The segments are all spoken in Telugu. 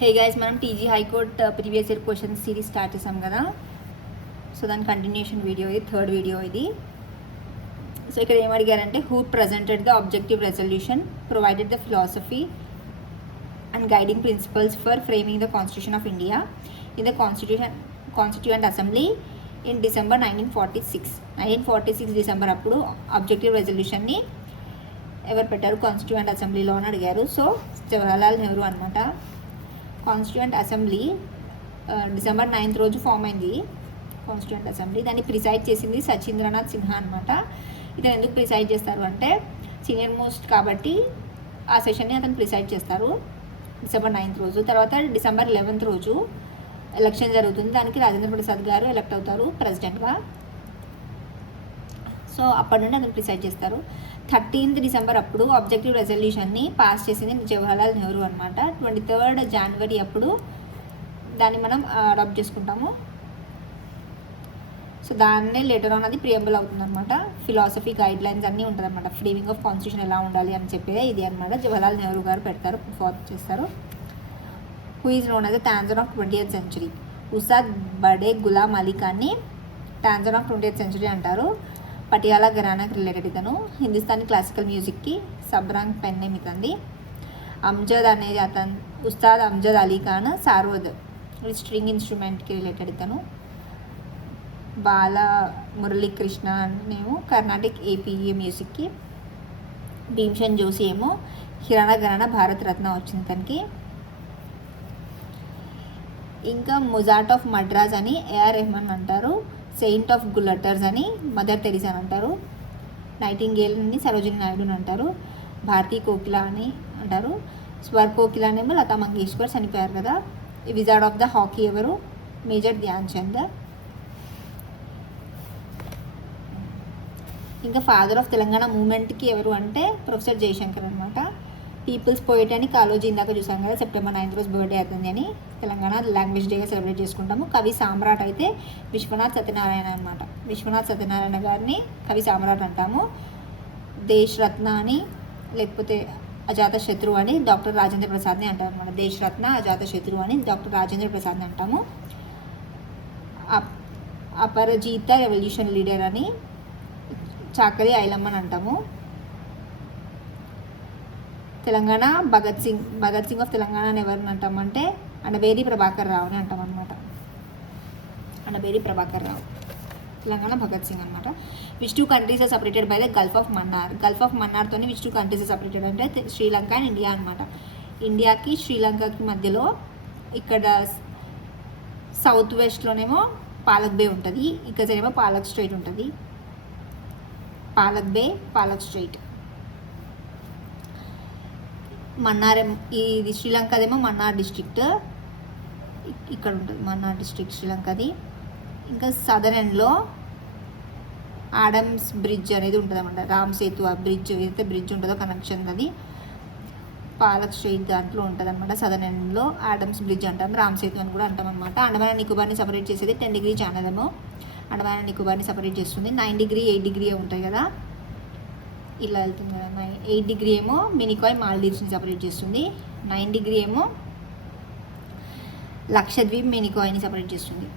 హే గైస్, మనం TG high court previous year question series start చేసాం కదా. సో దాని కంటిన్యూషన్ వీడియో ఇది, థర్డ్ వీడియో ఇది. సో ఇక్కడ ఏం అడిగారంటే, who presented the objective resolution, provided the philosophy and guiding principles for framing the constitution of India in the constituent assembly in December 1946 December అప్పుడు ఆబ్జెక్టివ్ రెజల్యూషన్ని ఎవరు పెట్టారు కాన్స్టిట్యూయెంట్ అసెంబ్లీలో అని అడిగారు. సో జవహర్లాల్ నెహ్రూ అనమాట. కాన్స్టిట్యూయెంట్ అసెంబ్లీ డిసెంబర్ 9th రోజు ఫామ్ అయింది కాన్స్టిట్యూయెంట్ అసెంబ్లీ. దాన్ని ప్రిసైడ్ చేసింది సచీంద్రనాథ్ సిన్హా అనమాట. ఇతను ఎందుకు ప్రిసైడ్ చేస్తారు అంటే, సీనియర్ మోస్ట్ కాబట్టి ఆ సెషన్ని అతను ప్రిసైడ్ చేస్తారు డిసెంబర్ 9th రోజు. తర్వాత డిసెంబర్ 11th రోజు ఎలక్షన్ జరుగుతుంది. దానికి రాజేంద్ర ప్రసాద్ గారు ఎలక్ట్ అవుతారు ప్రెసిడెంట్గా. సో అప్పటి నుండి అతను ప్రిసైడ్ చేస్తారు. 13th డిసెంబర్ అప్పుడు ఆబ్జెక్టివ్ రెజల్యూషన్ని పాస్ చేసింది జవహర్లాల్ నెహ్రూ అనమాట. 23rd జనవరి అప్పుడు దాన్ని మనం అడాప్ట్ చేసుకుంటాము. సో దాన్నే లేటర్ ఆన్ అది ప్రియంబుల్ అవుతుంది అనమాట. ఫిలాసఫీ గైడ్ లైన్స్ అన్నీ ఉంటుంది అనమాట. ఫ్రేమింగ్ ఆఫ్ కాన్స్టిట్యూషన్ ఎలా ఉండాలి అని చెప్పేది ఇది అనమాట. జవహర్లాల్ నెహ్రూ గారు పెడతారు, ఫార్త్ చేస్తారు. Who is known as the Tansen of 20th century. Ustad Bade Ghulam Ali ఖాన్ని టాంజర్ ఆఫ్ 20th century అంటారు. పటియాలా ఘరానాకి రిలేటెడ్ ఇతను. హిందుస్థానీ క్లాసికల్ మ్యూజిక్కి సబ్రాంగ్ పెన్ నేమ్ ఇతంది. అమ్జద్ అనేది ఉస్తాద్ అమ్జద్ అలీ ఖాన్ సార్వద్ స్ట్రింగ్ ఇన్స్ట్రుమెంట్కి రిలేటెడ్ ఇతను. బాల మురళీకృష్ణ అనేమో కర్ణాటిక్ ఏపీఏ మ్యూజిక్కి. భీమ్సేన్ జోషి ఏమో కిరాణా ఘరానా భారత్ రత్న వచ్చింది తనకి. ఇంకా మొజార్ట్ ఆఫ్ మద్రాస్ అని ఏఆర్ రెహమాన్ అంటారు. సెయింట్ ఆఫ్ గుల్లటర్స్ అని మదర్ తెరీసా అని అంటారు. నైటింగేల్ని సరోజిని నాయుడుని అంటారు. భారతీ కోకిల అని అంటారు. స్వర్ కోకిల అనేమో లతా మంగేష్కర్ చనిపోయారు కదా. విజార్డ్ ఆఫ్ ద హాకీ ఎవరు? మేజర్ ధ్యాన్ చంద్. ఇంకా ఫాదర్ ఆఫ్ తెలంగాణ మూమెంట్కి ఎవరు అంటే ప్రొఫెసర్ జయశంకర్ అనమాట. పీపుల్స్ పోయిట్ అని కాలోజీ ఇందాక చూసాం కదా, సెప్టెంబర్ 9th రోజు బర్త్డే అవుతుంది అని తెలంగాణ లాంగ్వేజ్ డేగా సెలబ్రేట్ చేసుకుంటాము. కవి సామ్రాట్ అయితే విశ్వనాథ్ సత్యనారాయణ అనమాట. విశ్వనాథ్ సత్యనారాయణ గారిని కవి సామ్రాట్ అంటాము. దేశ్ రత్న అని లేకపోతే అజాత శత్రు అని డాక్టర్ రాజేంద్ర ప్రసాద్ని అంటారు అనమాట. దేశ్ రత్న, అజాత శత్రు అని డాక్టర్ రాజేంద్ర ప్రసాద్ని అంటాము. అపరజీత రెవల్యూషన్ లీడర్ అని చాకలి ఐలమ్మని అంటాము. తెలంగాణ భగత్ సింగ్ ఆఫ్ తెలంగాణ అని ఎవరిని అంటామంటే అణబేరి ప్రభాకర్ రావు అని అంటాం అనమాట. అణబేరి ప్రభాకర్ రావు, తెలంగాణ భగత్ సింగ్ అనమాట. Which two countries are separated by the gulf of Mannar. Gulf of మన్నార్తోని which two countries are separated అంటే శ్రీలంక అండ్ ఇండియా అనమాట. ఇండియాకి శ్రీలంకకి మధ్యలో ఇక్కడ సౌత్ వెస్ట్లోనేమో పాలక్ బే ఉంటుంది, ఇక్కడేమో పాలక్ స్ట్రైట్ ఉంటుంది. పాలక్ బే, పాలక్ స్ట్రైట్. మన్నార్ ఇది శ్రీలంకదేమో మన్నార్ డిస్ట్రిక్ట్, ఇక్కడ ఉంటుంది మన్నార్ డిస్ట్రిక్ట్ శ్రీలంకది. ఇంకా సదర్న్ ఎండ్లో ఆడమ్స్ బ్రిడ్జ్ అనేది ఉంటుంది అన్నమాట. రామ్ సేతు ఆ బ్రిడ్జ్ ఏదైతే బ్రిడ్జ్ ఉంటుందో కనెక్షన్ అది పాలక్ స్ట్రైట్ దాంట్లో ఉంటుంది అనమాట. సదర్న్ ఎండ్లో ఆడమ్స్ బ్రిడ్జ్ అంటాం, రామ్ సేతు అని కూడా అంటాం అనమాట. అండమాన్ నికోబార్ని సపరేట్ చేసేది 10 degree ఛానల్ ఏమో అండమాన్ నికోబార్ని సపరేట్ చేస్తుంది. 9 degree 8 degree ఉంటాయి కదా, ఇలా వెళ్తుంది కదా. 8 degree ఏమో మినికాయ్ మాల్దీవ్స్ని సపరేట్ చేస్తుంది. 9 degree ఏమో లక్షద్వీప్ మినికాయ్ని సపరేట్ చేస్తుంది.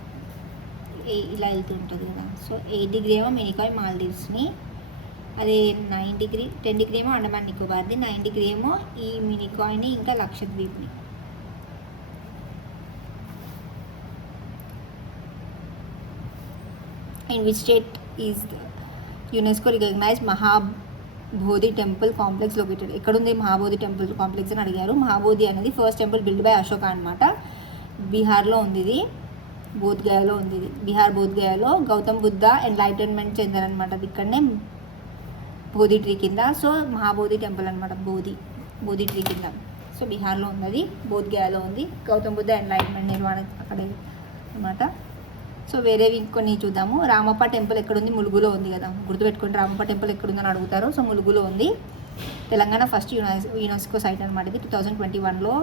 ఇలా వెళ్తుంటుంది కదా. సో 8 degree ఏమో మినికాయ్ మాల్దీవ్స్ని, అదే 9 degree 10 degree ఏమో అండమాన్ నికోబార్ది, 9 degree ఏమో ఈ మినికాయ్ని ఇంకా లక్షద్వీప్ని. In which state is UNESCO recognise Mahabodhi temple complex located. ఎక్కడుంది మహాబోధి టెంపుల్ కాంప్లెక్స్ అని అడిగారు. మహాబోధి అనేది first temple build by Ashoka అనమాట. బీహార్లో ఉంది ఇది, బోధ్గయాలో ఉంది ఇది. బీహార్ బోధ్గయాలో గౌతమ్ బుద్ధ ఎన్లైటన్మెంట్ చెందారనమాట. అది ఇక్కడనే బోధి ట్రీ కింద. సో మహాబోధి టెంపుల్ అనమాట, బోధి ట్రీ కింద. సో బీహార్లో ఉంది అది, బోధ్గయాలో ఉంది. గౌతమ్ బుద్ధ ఎన్లైటన్మెంట్ నిర్మాణ అక్కడే అనమాట. సో వేరేవి కొన్ని చూద్దాము. రామప్ప టెంపుల్ ఎక్కడుంది? ములుగులో ఉంది కదా, గుర్తుపెట్టుకోండి. రామప్ప టెంపుల్ ఎక్కడుందని అడుగుతారు. సో ములుగులో ఉంది. తెలంగాణ ఫస్ట్ యునెస్కో సైట్ అనమాట. ఇది 2021లో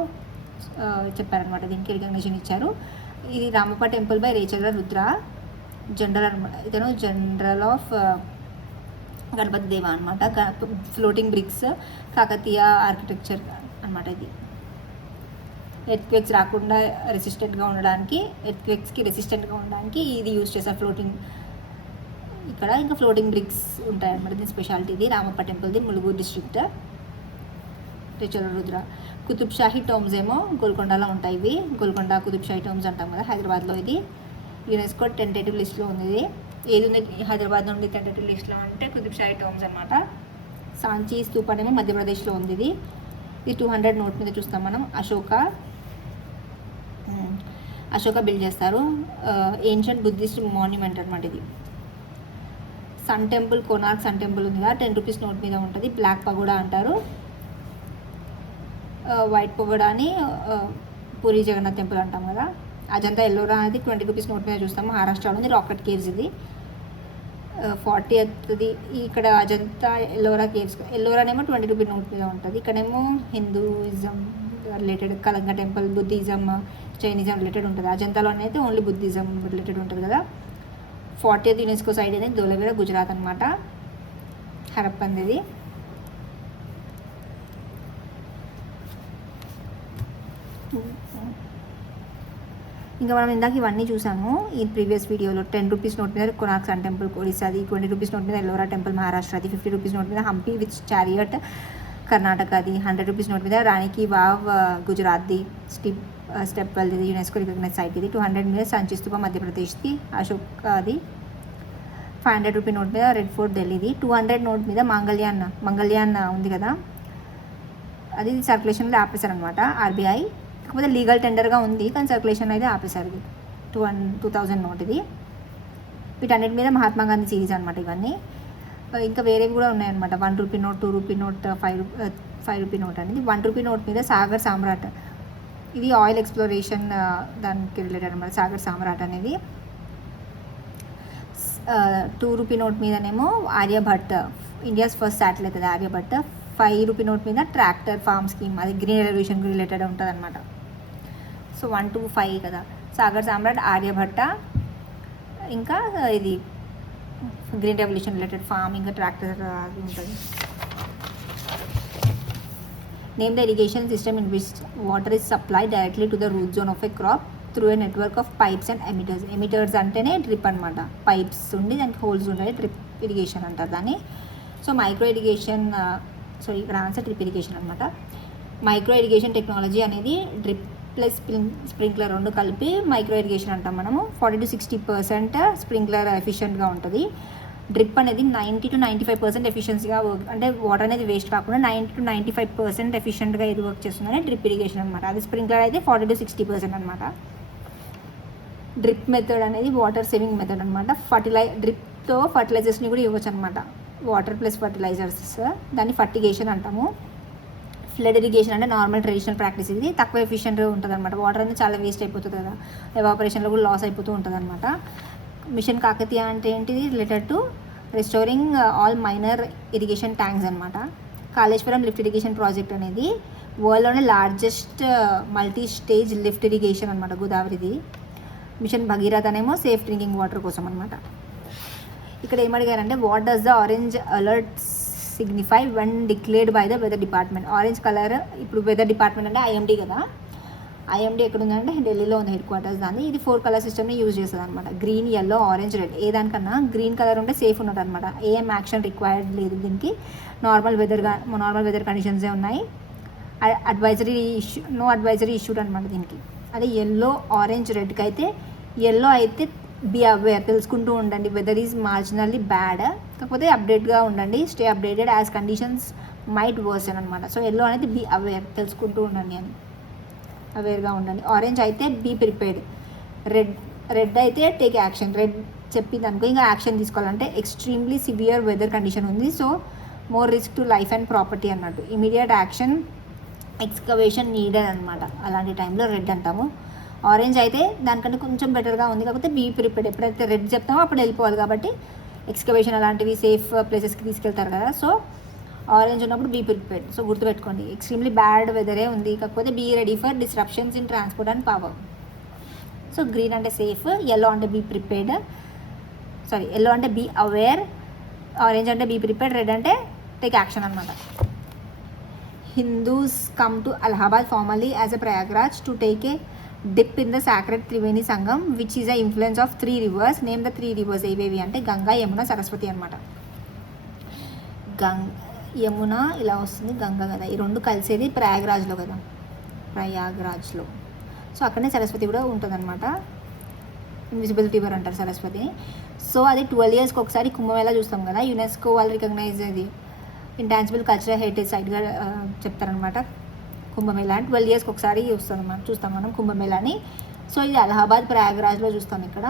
చెప్పారనమాట. దీనికి రికగ్నిషన్ ఇచ్చారు. ఇది Ramappa temple by Recherla Rudra, general అనమాట. ఇతను జనరల్ ఆఫ్ గణపతి దేవ అనమాట. ఫ్లోటింగ్ బ్రిక్స్ కాకతీయ ఆర్కిటెక్చర్ అనమాట. ఇది ఎర్త్క్వేక్స్ రాకుండా రెసిస్టెంట్గా ఉండడానికి, ఎర్త్క్వేక్స్కి రెసిస్టెంట్గా ఉండడానికి ఇది యూజ్ చేస్తారు ఫ్లోటింగ్. ఇక్కడ ఇంకా ఫ్లోటింగ్ బ్రిక్స్ ఉంటాయన్నమాట. దీని స్పెషాలిటీ. ఇది రామప్ప టెంపుల్ది, ములుగు డిస్ట్రిక్ట్, రుద్ర. కుతుబ్ షాహీ టోమ్స్ ఏమో గోల్కొండలో ఉంటాయి. ఇవి గోల్కొండ కుతుబ్ షాహీ టోమ్స్ అంటాం కదా హైదరాబాద్లో. ఇది యునెస్కో టెంటేటివ్ లిస్ట్లో ఉంది. ఇది ఏది ఉంది హైదరాబాద్ నుండి టెంటేటివ్ లిస్ట్లో అంటే కుతుబ్ షాహీ టోమ్స్ అనమాట. సాంచీ స్తూప్ అనేమో మధ్యప్రదేశ్లో ఉంది. ఇది 200 నోట్ మీద చూస్తాం మనం. అశోక బిల్డ్ చేస్తారు. ఏన్షియంట్ బుద్ధిస్ట్ మాన్యుమెంట్ అనమాట ఇది. Sun temple, Konark sun temple ఉంది కదా, 10 రూపీస్ నోట్ మీద ఉంటుంది. బ్లాక్ పగోడా అంటారు. వైట్ పగోడా అని పూరి జగన్నాథ్ టెంపుల్ అంటాం కదా. అజంతా ఎల్లోరా అనేది 20 రూపీస్ నోట్ మీద చూస్తాము. మహారాష్ట్రలో ఉంది. రాకెట్ కేవ్స్ ఇది 40th. ఇక్కడ అజంతా ఎల్లోరా కేవ్స్. ఎల్లోరానేమో 20 రూపీ నోట్ మీద ఉంటుంది. ఇక్కడేమో హిందూయిజం రిలేటెడ్, కళంగ టెంపుల్ బుద్ధిజం, జైనిజం రిలేటెడ్ ఉంటుంది. అజంతాలోనే అయితే ఓన్లీ బుద్ధిజం రిలేటెడ్ ఉంటుంది కదా. 40th యునెస్కో సైట్ అనేది ధోలవీర, గుజరాత్ అనమాట. హరప్పంది. ఇంకా మనం ఇందాక ఇవన్నీ చూసాము ఈ ప్రీవియస్ వీడియోలో. 10 రూపీస్ నోట్ మీద కోనార్క్ సన్ టెంపుల్ ఒడిస్సాది, 20 రూపీస్ నోట్ మీద ఎల్లోరా టెంపుల్ మహారాష్ట్రది, 50 రూపీస్ నోట్ మీద హంపి విత్ చారియట్ కర్ణాటకది, 100 రూపీస్ నోట్ మీద రాణికి వావ్ గుజరాత్ది, స్టెప్ వెల్ది యునెస్కో రికగ్నైజ్ సైట్ ఇది. 200 మీద సంచి స్తూప మధ్యప్రదేశ్ది, అశోక్ అది. 500 రూపీ నోట్ మీద రెడ్ ఫోర్ట్ ఢిల్లీది. 200 నోట్ మీద మంగళ్యాన్ ఉంది కదా, అది సర్క్యులేషన్లో ఆపేశారు అనమాట ఆర్బీఐ. కాకపోతే లీగల్ టెండర్గా ఉంది కానీ సర్క్యులేషన్ అయితే ఆపేశారు. ఇది 2000 నోట్ ఇది. వీటన్నిటి మీద మహాత్మా గాంధీ సిరీస్ అనమాట ఇవన్నీ. ఇంకా వేరేవి కూడా ఉన్నాయన్నమాట. 1 rupee note, 2 rupee note, 5 rupee note అనేది. 1 రూపీ నోట్ మీద సాగర్ సామ్రాట్, ఇది ఆయిల్ ఎక్స్ప్లోరేషన్ దానికి రిలేటెడ్ అనమాట. సాగర్ సామ్రాట్ అనేది. 2 రూపీ నోట్ మీదనేమో ఆర్యభట్, ఇండియాస్ ఫస్ట్ శాటిలైట్ అది ఆర్యభట్. 5 రూపీ నోట్ మీద ట్రాక్టర్ ఫార్మ్ స్కీమ్, అది గ్రీన్ రెవల్యూషన్కి రిలేటెడ్ ఉంటుంది అనమాట. సో 1 to 5 కదా. సాగర్ సామ్రాట్, ఆర్యభట్ట, ఇంకా ఇది గ్రీన్ రెవల్యూషన్ రిలేటెడ్ ఫార్మ్, ఇంకా ట్రాక్టర్ అది ఉంటుంది. Name the irrigation system in which water is supply directly to the root zone of a crop through a network of pipes and emitters. Emitters అంటేనే డ్రిప్ అనమాట. పైప్స్ ఉండి దానికి హోల్స్ ఉంటాయి, డ్రిప్ ఇరిగేషన్ అంటారు దాన్ని. సో మైక్రో ఇరిగేషన్, ఇక్కడ ఆన్సర్ డ్రిప్ ఇరిగేషన్ అనమాట. మైక్రో ఇరిగేషన్ టెక్నాలజీ అనేది డ్రిప్ ప్లస్ స్ప్రింక్లర్ రెండు కలిపి మైక్రో ఇరిగేషన్ అంటాం మనము. 40 to 60% స్ప్రింక్లర్ ఎఫిషియెంట్గా ఉంటుంది. డ్రిప్ అనేది 90 to 95% ఎఫిషియన్సీగా వర్క్, అంటే వాటర్ అనేది వేస్ట్ కాకుండా 90 to 95% ఎఫిషియెంట్గా ఇది వర్క్ చేస్తుందని డ్రిప్ ఇరిగేషన్ అనమాట. అది స్ప్రింక్లర్ అయితే 40 to 60% అనమాట. డ్రిప్ మెథడ్ అనేది వాటర్ సేవింగ్ మెథడ్ అనమాట. డ్రిప్తో ఫర్టిలైజర్స్ని కూడా ఇవ్వచ్చు అనమాట. వాటర్ ప్లస్ ఫర్టిలైజర్స్, దాన్ని ఫర్టిగేషన్ అంటాము. ఫ్లడ్ ఇరిగేషన్ అంటే నార్మల్ ట్రెడిషనల్ ప్రాక్టీస్. ఇది తక్కువ ఎఫిషియెంట్గా ఉంటుంది అనమాట. వాటర్ అనేది చాలా వేస్ట్ అయిపోతుంది కదా, ఎవాపరేషన్లో కూడా లాస్ అయిపోతూ ఉంటుంది అనమాట. మిషన్ కాకతీయ అంటే ఏంటిది, related to restoring all minor irrigation tanks అనమాట. కాళేశ్వరం లిఫ్ట్ ఇరిగేషన్ ప్రాజెక్ట్ అనేది వరల్డ్లోనే largest multi stage lift irrigation అనమాట, గోదావరిది. మిషన్ భగీరథ అనేమో సేఫ్ డ్రింకింగ్ వాటర్ కోసం అనమాట. ఇక్కడ ఏమడిగారంటే what does the orange alert signify when declared by the weather department. Orange colour ఇప్పుడు వెదర్ డిపార్ట్మెంట్ అంటే ఐఎండీ కదా. ఐఎండీ ఎక్కడ ఉందంటే ఢిల్లీలో ఉంది హెడ్ క్వార్టర్స్ దాన్ని. ఇది 4 కలర్ సిస్టమ్ని యూజ్ చేస్తుంది అనమాట. Green, yellow, orange, red. ఏ దానికన్నా గ్రీన్ కలర్ ఉంటే సేఫ్ ఉన్నట్టు అనమాట. ఏం యాక్షన్ రిక్వైర్డ్ లేదు దీనికి. నార్మల్ వెదర్ కండిషన్సే ఉన్నాయి. నో అడ్వైజరీ ఇష్యూడ్ అనమాట దీనికి. అదే ఎల్లో, ఆరెంజ్, రెడ్కి అయితే ఎల్లో అయితే బీ అవేర్, తెలుసుకుంటూ ఉండండి. వెదర్ ఈజ్ మార్జినల్లీ బ్యాడ్, కాకపోతే అప్డేట్గా ఉండండి. Stay updated as conditions might worsen అనమాట. సో ఎల్లో అనేది బీ అవేర్, తెలుసుకుంటూ ఉండండి అని, అవేర్గా ఉండండి. ఆరెంజ్ అయితే బీ ప్రిపేర్డ్. రెడ్ అయితే టేక్ యాక్షన్. రెడ్ చెప్పింది అనుకో ఇంకా యాక్షన్ తీసుకోవాలంటే ఎక్స్ట్రీమ్లీ సివియర్ వెదర్ కండిషన్ ఉంది, so more risk to life and property అన్నట్టు. ఇమీడియట్ యాక్షన్, ఎక్స్కవేషన్ నీడెడ్ అనమాట. అలాంటి టైంలో రెడ్ అంటాము. ఆరెంజ్ అయితే దానికంటే కొంచెం బెటర్గా ఉంది, కాకపోతే బీ ప్రిపేర్డ్. ఎప్పుడైతే రెడ్ చెప్తామో అప్పుడు వెళ్ళిపోవాలి కాబట్టి ఎక్స్కవేషన్ అలాంటివి సేఫ్ ప్లేసెస్కి తీసుకెళ్తారు కదా. సో ఆరెంజ్ ఉన్నప్పుడు బీ ప్రిపేర్డ్. సో గుర్తుపెట్టుకోండి, ఎక్స్ట్రీమ్లీ బ్యాడ్ వెదరే ఉంది, కాకపోతే be ready for disruptions in transport and power. So green అంటే సేఫ్, ఎల్లో అంటే బీ ప్రిపేర్డ్, ఎల్లో అంటే బీ అవేర్, ఆరెంజ్ అంటే బీ ప్రిపేర్డ్, రెడ్ అంటే టేక్ యాక్షన్ అనమాట. Hindus come to Allahabad formally as a Prayagraj to take a dip in the sacred Triveni Sangam, which is a influence of 3 rivers. Name the 3 rivers ఏవేవి అంటే గంగా, యమున, సరస్వతి అనమాట. యమున ఇలా వస్తుంది, గంగా కదా, ఈ రెండు కలిసేది ప్రయాగ్రాజ్లో కదా, ప్రయాగ్రాజ్లో. సో అక్కడనే సరస్వతి కూడా ఉంటుందన్నమాట. ఇన్విజిబుల్ రివర్ అంటారు సరస్వతిని. సో అది 12 yearsకి ఒకసారి కుంభమేళా చూస్తాం కదా, యునెస్కో వాళ్ళు రికగ్నైజ్ అది ఇంటాంజిబుల్ కల్చరల్ హెరిటేజ్ సైట్గా చెప్తారనమాట కుంభమేళా. 12 yearsకి ఒకసారి చూస్తాం మనం కుంభమేళాని. సో ఇది అలహాబాద్ ప్రయాగ్రాజ్లో చూస్తాం ఇక్కడ.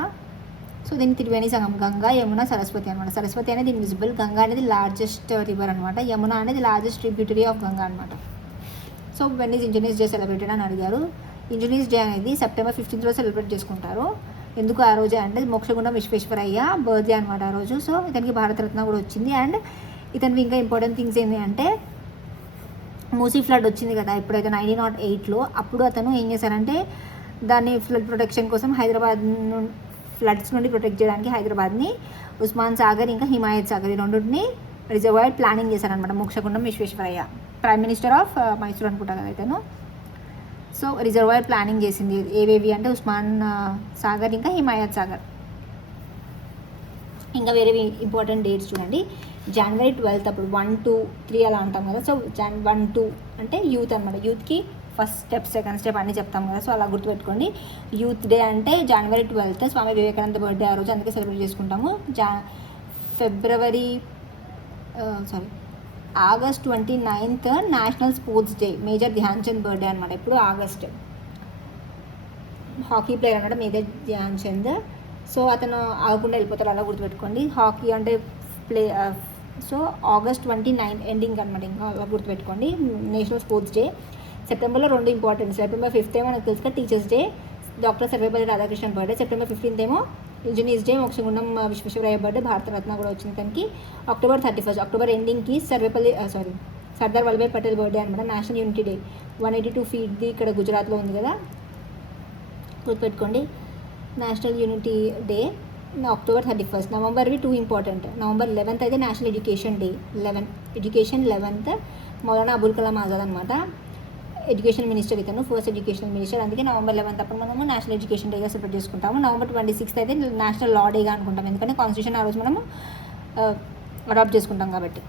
సో దీనికి త్రివేణి సంగం, గంగా, యమున, సరస్వతి అనమాట. సరస్వతి అనేది ఇన్విజిబుల్, గంగా అనేది లార్జెస్ట్ రివర్ అనమాట, యమున అనేది లార్జెస్ట్ ట్రిబ్యూటరీ ఆఫ్ గంగా అనమాట. So when is engineers day celebrated అని అడిగారు. ఇంజనీర్స్ డే అనేది September 15th సెలబ్రేట్ చేసుకుంటారు. ఎందుకు ఆ రోజే అంటే మోక్షగుండం విశ్వేశ్వరయ్య బర్త్డే అనమాట ఆ రోజు. సో ఇతనికి భారతరత్న కూడా వచ్చింది. అండ్ ఇతనికి ఇంకా ఇంపార్టెంట్ థింగ్స్ ఏంటి అంటే మూసీ ఫ్లడ్ వచ్చింది కదా ఇప్పుడైతే 1908లో. అప్పుడు అతను ఏం చేశారంటే దాన్ని ఫ్లడ్ ప్రొటెక్షన్ కోసం హైదరాబాద్ ఫ్లడ్స్ నుండి ప్రొటెక్ట్ చేయడానికి హైదరాబాద్ని ఉస్మాన్ సాగర్ ఇంకా హిమాయత్ సాగర్ ఈ రెండింటిని రిజర్వాయర్ ప్లానింగ్ చేశారనమాట Mokshagundam Visvesvaraya, prime minister of Mysore అనుకుంటా కదా ఇతను. సో రిజర్వాయర్ ప్లానింగ్ చేసింది ఏవేవి అంటే ఉస్మాన్ సాగర్ ఇంకా హిమాయత్ సాగర్. ఇంకా వేరే ఇంపార్టెంట్ డేట్స్ చూడండి. January 12th అప్పుడు 1, 2, 3 అలా ఉంటాం కదా. సో 1, 2 అంటే యూత్ అనమాట. యూత్కి ఫస్ట్ స్టెప్, సెకండ్ స్టెప్ అన్నీ చెప్తాం కదా. సో అలా గుర్తుపెట్టుకోండి. యూత్ డే అంటే January 12th Swami Vivekananda birthday ఆ రోజు, అందుకే సెలబ్రేట్ చేసుకుంటాము. August 29th national sports day, major Dhyan Chand birthday అనమాట. ఇప్పుడు ఆగస్ట్, హాకీ ప్లేయర్ అనమాట మేజర్ ధ్యాన్ చంద్. సో అతను ఆగకుండా వెళ్ళిపోతారు, అలా గుర్తుపెట్టుకోండి. హాకీ అంటే సో August 29 ఎండింగ్ అనమాట, ఇంకా అలా గుర్తుపెట్టుకోండి. National sports day. సెప్టెంబర్లో 2 ఇంపార్టెంట్. September 5th ఏమో మనకు తెలుసుగా teachers day, doctor Sarvepalli Radhakrishnan birthday. September 15th ఏమో engineers day, Mokshagundam Visvesvaraya birthday, Bharat Ratna కూడా వచ్చింది తనకి. October 31st, అక్టోబర్ ఎండింగ్కి సర్దార్ వల్లభాయ్ పటేల్ బర్త్డే అనమాట. నేషనల్ యూనిటీ డే, 182 feet ఇక్కడ గుజరాత్లో ఉంది కదా, గుర్తుపెట్టుకోండి. National unity day October 31st. నవంబర్వి 2 ఇంపార్టెంట్. November 11th అయితే national education day. Education 11th Maulana Abul Kalam Azad అనమాట, ఎడ్యుకేషన్ మినిస్టర్ ఇతను, ఫస్ట్ ఎడ్యుకేషన్ మినిస్టర్. అందుకే November 11th అప్పుడు మనము నేషనల్ ఎడ్యుకేషన్ డేగా సెలబ్రేట్ చేసుకుంటాము. November 26th అయితే నేషనల్ లా డేగా అనుకుంటాం, ఎందుకంటే కాన్స్టిట్యూషన్ ఆ రోజు మనము అడాప్ట్ చేసుకుంటాం కాబట్టి.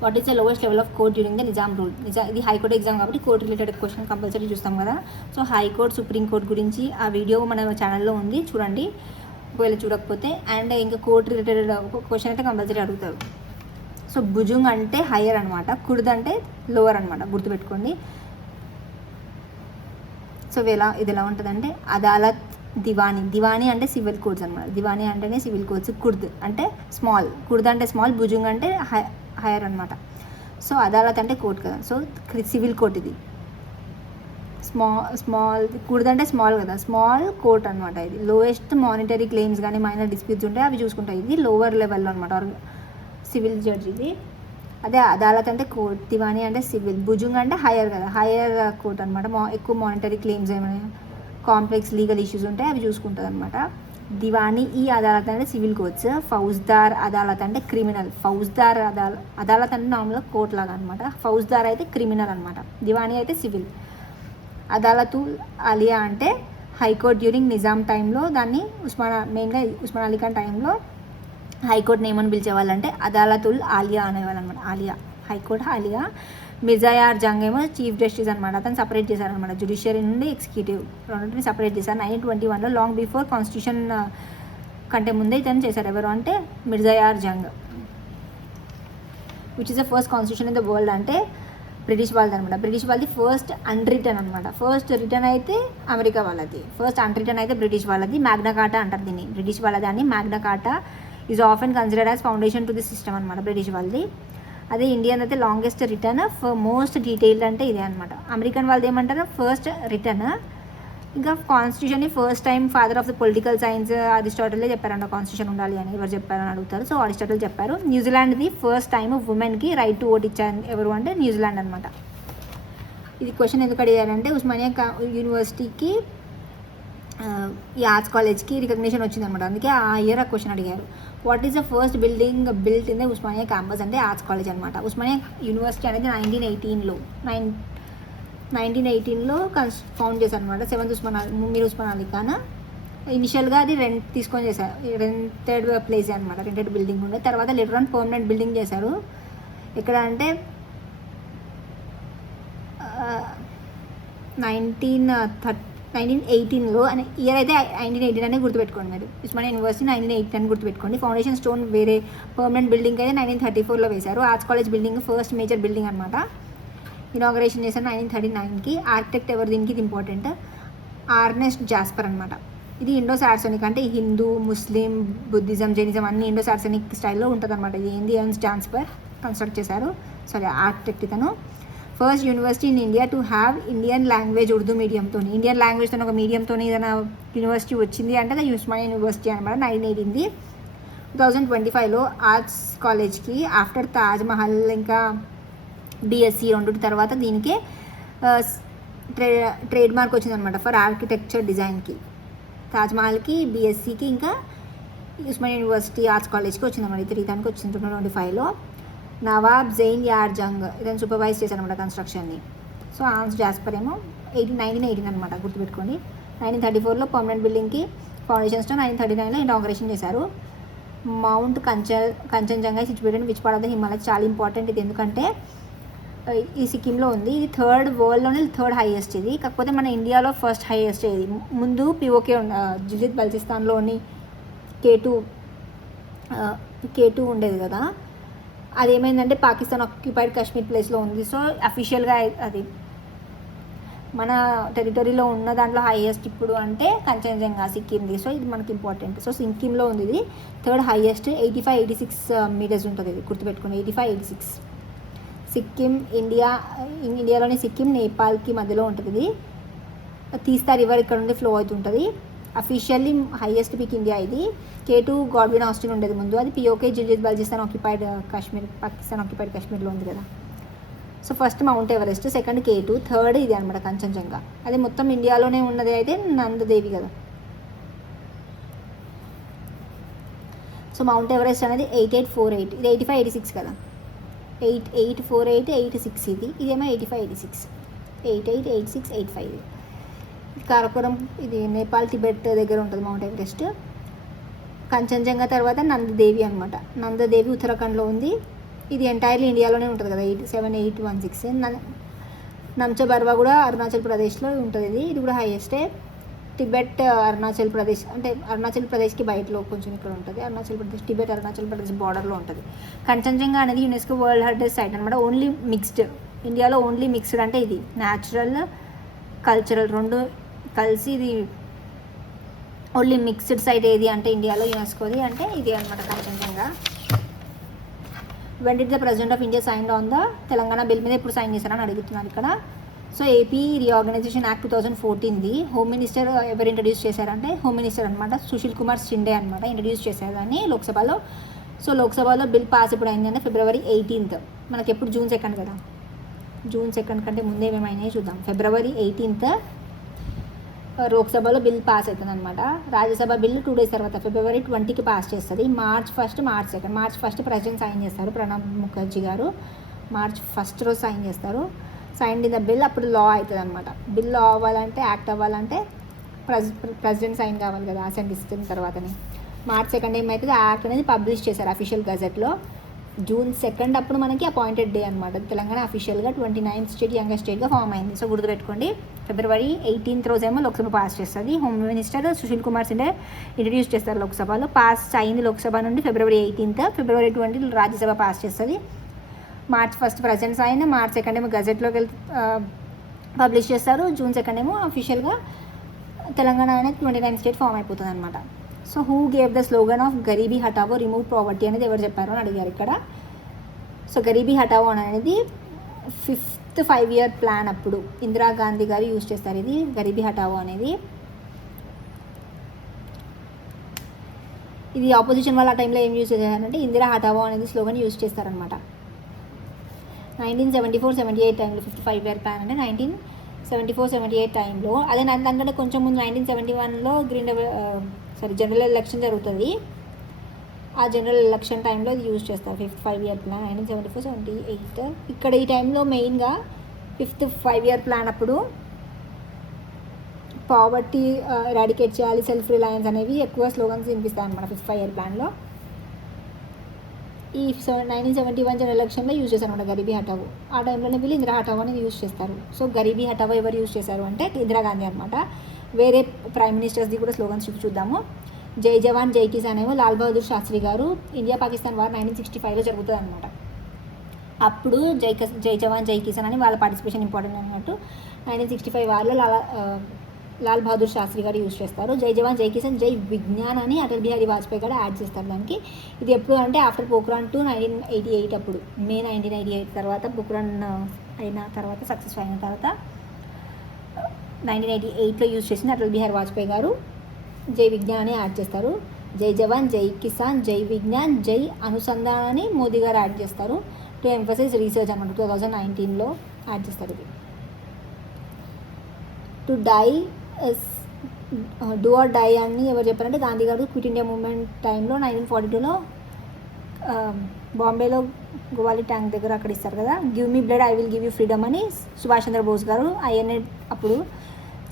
What is the lowest level of court during the Nizam rule? ఇది హైకోర్టు ఎగ్జామ్ కాబట్టి కోర్ట్ రిలేటెడ్ క్వశ్చన్ కంపల్సరీ చూస్తాం కదా. సో హైకోర్టు, సుప్రీంకోర్టు గురించి ఆ వీడియో మన ఛానల్లో ఉంది, చూడండి ఒకవేళ చూడకపోతే. అండ్ ఇంకా కోర్ట్ రిలేటెడ్ క్వశ్చన్ అయితే కంపల్సరీ అడుగుతారు. సో భుజుంగ్ అంటే హయ్యర్ అనమాట, కుర్ద్ అంటే లోవర్ అనమాట, గుర్తుపెట్టుకోండి. సో ఇది ఎలా ఉంటుందంటే అదాలత్, దివానీ అంటే సివిల్ కోడ్స్ అనమాట. దివానీ అంటేనే సివిల్ కోడ్స్. కుర్ద్ అంటే స్మాల్, కుర్ద్ అంటే స్మాల్, భుజుంగ్ అంటే హైయర్ అనమాట. సో అదాలత్ అంటే కోర్ట్ కదా, సో సివిల్ కోర్ట్ ఇది. స్మాల్ కుర్ద్ అంటే స్మాల్ కదా, స్మాల్ కోర్ట్ అనమాట ఇది. లోయెస్ట్ మానిటరీ క్లెయిమ్స్ కానీ మైనర్ డిస్ప్యూట్స్ ఉంటాయి అవి చూసుకుంటాయి. ఇది లోవర్ లెవెల్లో అనమాట, సివిల్ జడ్జ్ ఇది. అదే అదాలత్ అంటే కోర్ట్, దివానీ అంటే సివిల్, భుజుంగ్ అంటే హైయర్ కదా, హైయర్ కోర్ట్ అనమాట. ఎక్కువ మానిటరీ క్లెయిమ్స్ ఏమైనా కాంప్లెక్స్ లీగల్ ఇష్యూస్ ఉంటాయి అవి చూసుకుంటుంది అనమాట. దివానీ ఈ అదాలత్ అంటే సివిల్ కోర్ట్స్. ఫౌజ్దార్ అదాలత్ అంటే క్రిమినల్. ఫౌజ్దార్ అదాలత్ అంటే నార్మల్గా కోర్ట్ లాగా అనమాట. ఫౌజ్దార్ అయితే క్రిమినల్ అనమాట, దివానీ అయితే సివిల్. అదాలతుల్ ఆలియా అంటే హైకోర్ట్ డ్యూరింగ్ నిజాం టైంలో, దాన్ని మెయిన్గా ఉస్మాన్ అలీ ఖాన్ టైంలో హైకోర్టుని ఏమని పిలిచేవాళ్ళంటే అదాలతుల్ ఆలియా అనేవాళ్ళు అనమాట. ఆలియా, హైకోర్టు ఆలియా. మిర్జాయార్ జంగ్ ఏమో చీఫ్ జస్టిస్ అనమాట, అతను సపరేట్ చేశారనమాట, జ్యుడిషియరీ నుండి ఎగ్జిక్యూటివ్ రెండింటిని సపరేట్ చేశారు 1921లో. లాంగ్ బిఫోర్ కాన్స్టిట్యూషన్ కంటే ముందే ఇతను చేశారు. ఎవరు అంటే Mirza Yar Jung. Which is the first constitution in the world అంటే బ్రిటిష్ వాళ్ళది అనమాట. బ్రిటిష్ వాళ్ళది ఫస్ట్ అన్రిటర్న్ అనమాట. ఫస్ట్ రిటర్న్ అయితే అమెరికా వాళ్ళది, ఫస్ట్ అన్రిటర్న్ అయితే బ్రిటిష్ వాళ్ళది. మ్యాగ్నా కార్టా అంటారు దీన్ని, బ్రిటిష్ వాళ్ళది అని. Magna Carta is often considered as foundation to the system అనమాట, బ్రిటిష్ వాళ్ళది. అదే ఇండియన్ అయితే లాంగెస్ట్ రిటర్న్, మోస్ట్ డీటెయిల్డ్ అంటే ఇదే అనమాట. అమెరికన్ వాళ్ళది ఏమంటారు, ఫస్ట్ రిటర్న్. ఇంకా కాన్స్టిట్యూషన్ని first time father of the political science అరిస్టాటిలే చెప్పారంట కాన్స్టిట్యూషన్ ఉండాలి అని. ఎవరు చెప్పారని అడుగుతారు, సో అరిస్టాటిల్ చెప్పారు. న్యూజిలాండ్ది ఫస్ట్ టైం ఉమెన్కి రైట్ టు ఓట్ ఇచ్చారు ఎవరు అంటే న్యూజిలాండ్ అనమాట. ఇది క్వశ్చన్ ఎందుకు అడిగారంటే ఉస్మానియా యూనివర్సిటీకి ఈ ఆర్ట్స్ కాలేజ్కి రికగ్నిషన్ వచ్చిందనమాట. అందుకే ఆ ఇయర్ ఆ క్వశ్చన్ అడిగారు. What is the first building built in the Osmania campus అంటే ఆర్ట్స్ కాలేజ్ అనమాట. ఉస్మానియా యూనివర్సిటీ అనేది 1918లో ఫౌండ్ చేశారు అనమాట. 7th మీర్ ఉస్మాన్ అలీ ఖాన్. ఇనిషియల్గా అది రెంట్ తీసుకొని చేశారు, రెంటెడ్ ప్లేస్ అనమాట, రెంటెడ్ బిల్డింగ్ ఉండే. తర్వాత లెటర్ ఆన్ పర్మనెంట్ బిల్డింగ్ చేశారు. ఎక్కడ అంటే 1918లో అనే ఇయర్ అయితే 1918 అనే గుర్తుపెట్టుకోండి. మీరు ఉస్మానియా యూనివర్సిటీ 1918 అని గుర్తుపెట్టుకోండి. ఫౌండేషన్ స్టోన్ వేరే పర్మనెంట్ బిల్డింగ్ అయితే 1934లో వేశారు. Arts college building first major building అనమాట. ఇనాగరేషన్ చేశారు 1939కి. ఆర్కిటెక్ట్ ఎవరు దీనికి, ఇది ఇంపార్టెంట్, ఆర్నెస్ట్ జాస్పర్ అనమాట. ఇది ఇండో సార్సనిక్ అంటే హిందూ, ముస్లిం, బుద్ధిజం, జైనిజం అన్ని ఇండో సార్సనిక్ స్టైల్లో ఉంటుంది అనమాట. ఇది ఏంది ఎర్నస్ట్ జాస్పర్ కన్స్ట్రక్ట్ చేశారు. సారీ, ఆర్కిటెక్ట్ ఇతను. First university in India to have Indian language Urdu మీడియంతో, ఇండియన్ లాంగ్వేజ్తో ఒక మీడియంతో ఏదైనా యూనివర్సిటీ వచ్చింది అంటే అది ఉస్మానియా యూనివర్సిటీ అనమాట. 1918. 2025లో ఆర్ట్స్ కాలేజ్కి ఆఫ్టర్ తాజ్ మహల్ ఇంకా బిఎస్సి రెండింటి తర్వాత దీనికే ట్రేడ్ మార్క్ వచ్చిందనమాట ఫర్ ఆర్కిటెక్చర్ డిజైన్కి. తాజ్మహల్కి, బిఎస్సికి ఇంకా ఉస్మానియా యూనివర్సిటీ ఆర్ట్స్ కాలేజ్కి వచ్చిందన్నమాట. ఇది రీతానికి వచ్చింది 2025లో. నవాబ్ జైన్ యార్ జంగ్ ఇదని సూపర్వైజ్ చేశారనమాట కన్స్ట్రక్షన్ని. సో ఆర్నెస్ట్ జాస్పర్ ఏమో 1918 అనమాట, గుర్తుపెట్టుకోండి. 1934లో పర్మనెంట్ బిల్డింగ్కి ఫౌండేషన్ స్టోన్, 1939లో ఇనాగరేషన్ చేశారు. Mount Kanchenjunga situated which part of the Himalayas, చాలా ఇంపార్టెంట్ ఇది, ఎందుకంటే ఈ సిక్కింలో ఉంది. ఇది వరల్డ్లోనే థర్డ్ హైయెస్ట్ ఇది. కాకపోతే మన ఇండియాలో ఫస్ట్ హైయెస్ట్ ఇది. ముందు పిఓకే జిల్జిత్ బల్చిస్తాన్లోని K2 ఉండేది కదా, అది ఏమైందంటే పాకిస్తాన్ ఆక్యుపైడ్ కాశ్మీర్ ప్లేస్లో ఉంది. సో అఫీషియల్గా అది మన టెరిటరీలో ఉన్న దాంట్లో హైయెస్ట్ ఇప్పుడు అంటే కంచన్జంగా సిక్కింది. సో ఇది మనకి ఇంపార్టెంట్. సో సిక్కింలో ఉంది ఇది థర్డ్ హైయెస్ట్. 85-86 మీటర్స్ ఉంటుంది ఇది, గుర్తుపెట్టుకోండి. 85-86. సిక్కిం ఇండియాలోని సిక్కిం నేపాల్కి మధ్యలో ఉంటుంది ఇది. తీస్తా రివర్ ఇక్కడ నుండి ఫ్లో అవుతుంటుంది. అఫీషియల్లీ హైయెస్ట్ పీక్ ఇండియా ఇది. K2 గాడ్విన్ ఆస్టిన్ ఉండేది ముందు, అది PoK Gilgit Baltistan occupied Kashmir, Pakistan occupied కాశ్మీర్లో ఉంది కదా. So first mount Everest, second K2, third ఇది అనమాట కంచన్జంగా. అది మొత్తం ఇండియాలోనే ఉన్నది అయితే నందదేవి కదా. సో మౌంట్ ఎవరెస్ట్ అనేది 8848, ఇది 85-86 కదా. 8848, 86 ఇది, ఇదేమో 85-86, 88, 86, 85 ఇది. కారకోరం ఇది నేపాల్ టిబెట్ దగ్గర ఉంటుంది మౌంట్ ఎవరెస్ట్. కంచన్జంగా తర్వాత నందదేవి అనమాట. నందదేవి ఉత్తరాఖండ్లో ఉంది. ఇది ఎంటైర్లీ ఇండియాలోనే ఉంటుంది కదా. 7816. నంచబర్వా కూడా అరుణాచల్ ప్రదేశ్లో ఉంటుంది. ఇది కూడా హైయెస్టే. టిబెట్ అరుణాచల్ ప్రదేశ్ అంటే అరుణాచల్ ప్రదేశ్కి బయటలో కొంచెం ఇక్కడ ఉంటుంది. అరుణాచల్ ప్రదేశ్ టిబెట్ అరుణాచల్ ప్రదేశ్ బార్డర్లో ఉంటుంది. కంచన్జంగా అనేది యునెస్కో వరల్డ్ హెరిటేజ్ సైట్ అనమాట. ఓన్లీ మిక్స్డ్, ఇండియాలో ఓన్లీ మిక్స్డ్ అంటే ఇది న్యాచురల్ కల్చరల్ రెండు కలిసి ఇది ఓన్లీ మిక్స్డ్ సైట్ ఏది అంటే ఇండియాలో యునెస్కోది అంటే ఇది అనమాట Kanchenjunga. When did the president of India sign on the Telangana bill మీద ఎప్పుడు సైన్ చేశారని అడుగుతున్నారు ఇక్కడ. సో ఏపీ రీఆర్గనైజేషన్ యాక్ట్ 2014ది హోమ్ మినిస్టర్ ఎవరు ఇంట్రడ్యూస్ చేశారంటే హోమ్ మినిస్టర్ అనమాట, సుశీల్ కుమార్ షిండే అనమాట ఇంట్రడ్యూస్ చేశారు దాన్ని లోక్సభలో. సో లోక్సభలో బిల్ పాస్ ఎప్పుడు అయిందంటే February 18th. మనకి ఎప్పుడు June 2 కదా, June 2 కంటే ముందే ఏమైనాయి చూద్దాం. February 18th లోక్సభలో బిల్ పాస్ అవుతుంది అనమాట. రాజ్యసభ బిల్ 2 days తర్వాత February 20కి పాస్ చేస్తుంది. March 1, March 2. March 1 president sign చేస్తారు, ప్రణబ్ ముఖర్జీ గారు. March 1 రోజు సైన్ చేస్తారు. సైన్ ఇన్ ద బిల్, అప్పుడు లా అవుతుంది అనమాట. బిల్ లా అవ్వాలంటే, యాక్ట్ అవ్వాలంటే ప్రెసిడెంట్ సైన్ కావాలి కదా, అసెంట్ ఇస్తున్న తర్వాతనే. March 2 ఏమవుతుంది, ఆ యాక్ట్ అనేది పబ్లిష్ చేశారు అఫీషియల్ గజెట్లో. June 2 అప్పుడు మనకి అపాయింటెడ్ డే అనమాట. తెలంగాణ అఫీషియల్గా 29th స్టేట్, యంగెస్ట్ స్టేట్గా ఫామ్ అయింది. సో గుర్తుపెట్టుకోండి. February 18th రోజేమో లోక్సభ పాస్ చేస్తుంది. Home minister Sushil Kumar Shinde introduce చేస్తారు లోక్సభలో. పాస్ అయింది లోక్సభ నుండి February 18th. February 20 Rajya Sabha pass చేస్తుంది. March 1 ప్రెసిడెంట్ సైన్, March 2 ఏమో గజెట్లోకి వెళ్ళి పబ్లిష్ చేస్తారు. June 2 ఏమో అఫీషియల్గా తెలంగాణ అనేది 29th స్టేట్ ఫామ్ అయిపోతుంది అనమాట. So who gave the slogan of Garibi Hatao remove poverty అనేది ఎవరు చెప్పారు అని అడిగారు ఇక్కడ. సో గరీబీ హటావో అనేది 5th 5-year ప్లాన్ అప్పుడు ఇందిరాగాంధీ గారు యూజ్ చేస్తారు ఇది గరీబీ హటావో అనేది. ఇది ఆపోజిషన్ వాళ్ళ ఆ టైంలో ఏం యూజ్ చేశారంటే ఇందిరా హటావో అనేది స్లోగన్ యూజ్ చేస్తారనమాట. 1974-78 టైంలో 55-year ప్లాన్ అంటే 19 74-78 టైంలో. అదే దానికంటే కొంచెం ముందు 1971లో జనరల్ ఎలక్షన్ జరుగుతుంది. ఆ జనరల్ ఎలక్షన్ టైంలో ఇది యూజ్ చేస్తారు 5th 5-year ప్లాన్ 1974-78. ఇక్కడ ఈ టైంలో మెయిన్గా 5th 5-year ప్లాన్ అప్పుడు పావర్టీ ఎరాడికేట్ చేయాలి, సెల్ఫ్ రిలయన్స్ అనేవి ఎక్కువ స్లోగన్స్ వినిపిస్తాయి అన్నమాట 5th 5-year ప్లాన్లో. ఈ 1971 జనరల్ ఎలక్షన్లో యూజ్ చేశారు అనమాట గరీబీ హఠావో. ఆ టైంలోనే వీళ్ళు ఇందిరా హఠావో అనేది యూజ్ చేస్తారు. సో గరీబీ హఠావో ఎవరు యూజ్ చేశారు అంటే ఇందిరాగాంధీ అనమాట. వేరే ప్రైమ్ మినిస్టర్స్ది కూడా స్లోగన్స్ చూద్దాము. జై జవాన్ జై కిసాన్ ఏమో లాల్ బహదూర్ శాస్త్రి గారు. ఇండియా పాకిస్తాన్ వార్ 1965లో జరుగుతుంది అనమాట. అప్పుడు జై జవాన్ జై కిసాన్ అని వాళ్ళ పార్టిసిపేషన్ ఇంపార్టెంట్ అన్నట్టు 1965 వార్లో లాల్ బహదూర్ శాస్త్రి గారు యూజ్ చేస్తారు. జై జవాన్ జై కిసాన్ జై విజ్ఞాన్ అని అటల్ బిహారీ వాజ్పేయి కూడా యాడ్ చేస్తారు దానికి. ఇది ఎప్పుడు అంటే ఆఫ్టర్ పోఖ్రాన్ 2 1988 అప్పుడు మే 1988 తర్వాత పోఖ్రాన్ అయిన తర్వాత సక్సెస్ అయిన తర్వాత 1988లో యూజ్ చేసిన అటల్ బిహారీ వాజ్పేయి గారు జై విజ్ఞాన్ అని యాడ్ చేస్తారు. జై జవాన్ జై కిసాన్ జై విజ్ఞాన్ జై అనుసంధాన్ అని మోదీ గారు యాడ్ చేస్తారు. టు ఎంఫసైజ్ రీసెర్చ్ అన్నమాట 2019లో యాడ్ చేస్తారు. ఇది to die do or die అని ఎవరు చెప్పారంటే గాంధీ గారు క్విట్ ఇండియా మూవ్మెంట్ టైంలో 1942లో బాంబేలో గోవాలి ట్యాంక్ దగ్గర అక్కడ ఇస్తారు కదా, give me blood I will give you freedom అని సుభాష్ చంద్రబోస్ గారు ఐఎన్ఏ అప్పుడు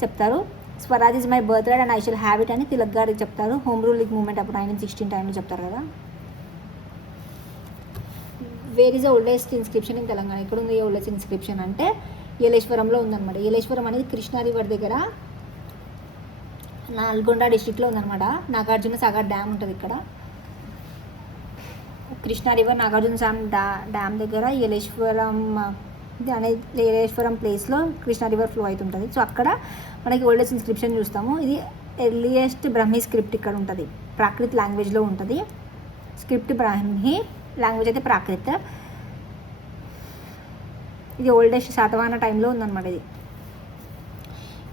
చెప్తారు. Swaraj is my birth right and I shall have it అని తిలక్ గారికి చెప్తారు. హోమ్ రూల్ లీగ్ మూవ్మెంట్ అప్పుడు 1916 టైంలో చెప్తారు కదా. Where is the oldest inscription in Telangana? ఇక్కడ ఉంది ఓల్డెస్ట్ ఇన్స్క్రిప్షన్ అంటే ఏలేశ్వరంలో ఉందన్నమాట. ఏలేశ్వరం అనేది కృష్ణా రివర్ దగ్గర నల్గొండ డిస్ట్రిక్ట్లో ఉందన్నమాట. నాగార్జున సాగర్ డ్యామ్ ఉంటుంది ఇక్కడ. కృష్ణా రివర్ నాగార్జున డ్యామ్ దగ్గర ఏలేశ్వరం ప్లేస్లో కృష్ణా రివర్ ఫ్లో అవుతుంటుంది. సో అక్కడ మనకి ఓల్డెస్ట్ ఇన్స్క్రిప్షన్ చూస్తాము. ఇది ఎర్లియస్ట్ బ్రహ్మీ స్క్రిప్ట్ ఇక్కడ ఉంటుంది. ప్రాకృత్ లాంగ్వేజ్లో ఉంటుంది. స్క్రిప్ట్ బ్రాహ్మీ, లాంగ్వేజ్ అయితే ప్రాకృత్. ఇది ఓల్డెస్ట్ శాతవాహన టైంలో ఉందన్నమాట. ఇది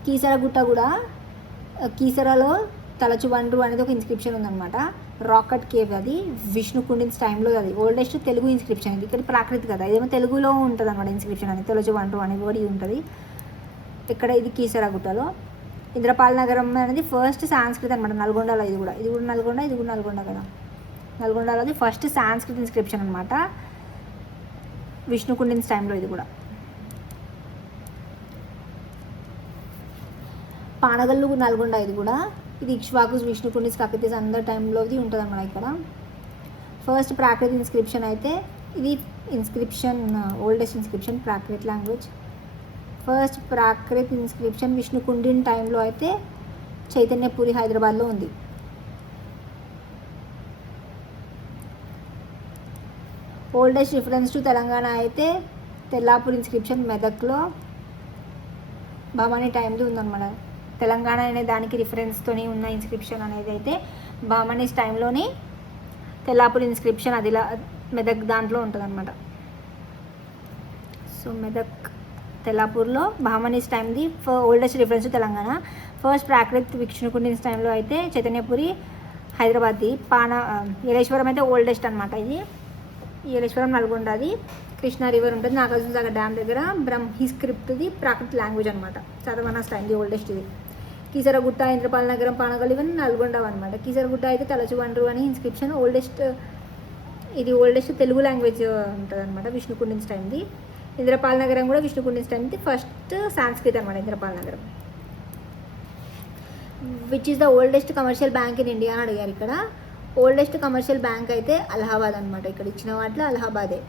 కీసర గుట్ట కూడా, కీసరలో తలచువండ్రు అనేది ఒక ఇన్స్క్రిప్షన్ ఉందన్నమాట. రాకెట్ కేవ్ అది విష్ణు కుండిన్స్ టైంలో అది ఓల్డెస్ట్ తెలుగు ఇన్స్క్రిప్షన్. ఇది ఇక్కడ ప్రాకృతి కదా, ఇదేమో తెలుగులో ఉంటుంది అనమాట ఇన్స్క్రిప్షన్ అనేది. తలచువండ్రు అనేది కూడా ఇది ఉంటుంది ఇక్కడ. ఇది కీసర గుట్టలో. ఇంద్రపాల్ నగరం అనేది ఫస్ట్ సాంస్క్రిట్ అనమాట నల్గొండలో. ఇది కూడా నల్గొండ కదా. నల్గొండలో అది ఫస్ట్ సాంస్క్రిట్ ఇన్స్క్రిప్షన్ అనమాట విష్ణు కుండిన్స్ టైంలో. ఇది కూడా పానగల్లు నల్గొండ. ఇది కూడా ఇది ఇక్ష్వాకుస్ విష్ణు కుండిన్స్ కాకతీస్ అందరి టైంలోది ఉంటుంది అన్నమాట ఇక్కడ. ఫస్ట్ ప్రాకృత్ ఇన్స్క్రిప్షన్ అయితే ఇది inscription oldest inscription Prakrit language. First Prakrit inscription Vishnukundin టైంలో అయితే చైతన్యపురి హైదరాబాద్లో ఉంది. ఓల్డెస్ట్ రిఫరెన్స్ టు తెలంగాణ అయితే తెల్లాపూర్ ఇన్స్క్రిప్షన్ మెదక్లో భవానీ టైంలో ఉందన్నమాట. తెలంగాణ అనే దానికి రిఫరెన్స్తోని ఉన్న ఇన్స్క్రిప్షన్ అనేది అయితే బామనీస్ టైంలోని తెల్లాపూర్ ఇన్స్క్రిప్షన్ అది మెదక్ దాంట్లో ఉంటుంది అనమాట. సో మెదక్ తెల్లాపూర్లో బామనీస్ టైంది oldest reference Telangana. First Prakrit Vishnukundins టైంలో అయితే చైతన్యపురి హైదరాబాద్ది. ఏలేశ్వరం అయితే ఓల్డెస్ట్ అనమాట. ఇది ఏలేశ్వరం నల్గొండది. కృష్ణా రివర్ ఉంటుంది నాగార్జున సాగర్ డ్యామ్ దగ్గర. బ్రహ్మీ స్క్రిప్ట్ది ప్రాకృత్ లాంగ్వేజ్ అనమాట. శాతవాహన టైంది ఓల్డెస్ట్ ఇది. కీసరగుట్ట ఇంద్రపాల్ నగరం పానగల్ ఇవన్నీ నల్గొండ అనమాట. కీసరగుట్ట అయితే తలచువండ్రు అని ఇన్స్క్రిప్షన్ ఓల్డెస్ట్. ఇది ఓల్డెస్ట్ తెలుగు లాంగ్వేజ్ ఉంటుంది అనమాట విష్ణు కుండిన్స్ టైంది. ఇంద్రపాల్ నగరం కూడా విష్ణు కుండిన్స్ టైంది ఫస్ట్ సాంస్క్రిట్ అనమాట ఇంద్రపాల్ నగరం. Which is the oldest commercial bank in India అని అడిగారు ఇక్కడ. ఓల్డెస్ట్ కమర్షియల్ బ్యాంక్ అయితే అలహాబాద్ అనమాట. ఇక్కడ ఇచ్చిన వాటిలో అలహాబాదే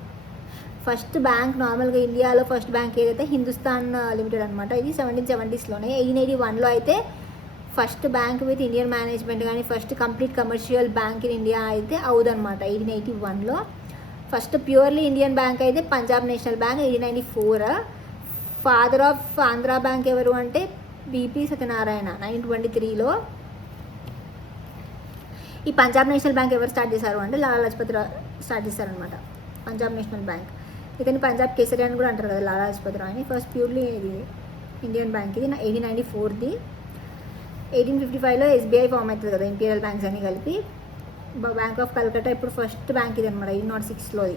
ఫస్ట్ బ్యాంక్. నార్మల్గా ఇండియాలో ఫస్ట్ బ్యాంక్ ఏదైతే హిందుస్థాన్ లిమిటెడ్ అనమాట. ఇది 1770sలోనే. 1881లో అయితే first bank with Indian management కానీ first complete commercial bank in India అయితే అవుదనమాట 1881లో. ఫస్ట్ ప్యూర్లీ ఇండియన్ బ్యాంక్ అయితే Punjab national bank 1894. Father of Andhra bank ఎవరు అంటే బీపీ సత్యనారాయణ 1923లో. ఈ పంజాబ్ నేషనల్ బ్యాంక్ ఎవరు స్టార్ట్ చేశారు అంటే లాలా లజపతి రాయ్ స్టార్ట్ చేశారనమాట పంజాబ్ నేషనల్ బ్యాంక్. ఇతని పంజాబ్ కేసరి అని కూడా అంటారు కదా లాలా లజపతి రాయ్ అని. ఫస్ట్ ప్యూర్లీ ఇది ఇండియన్ బ్యాంక్. ఇది 1894ది. 1855లో ఎస్బీఐ ఫామ్ అవుతుంది కదా ఇంపీరియల్ బ్యాంక్స్ అన్ని కలిపి. బ్యాంక్ ఆఫ్ కల్కట్టా ఇప్పుడు ఫస్ట్ బ్యాంక్ ఇది అనమాట 1806లోది.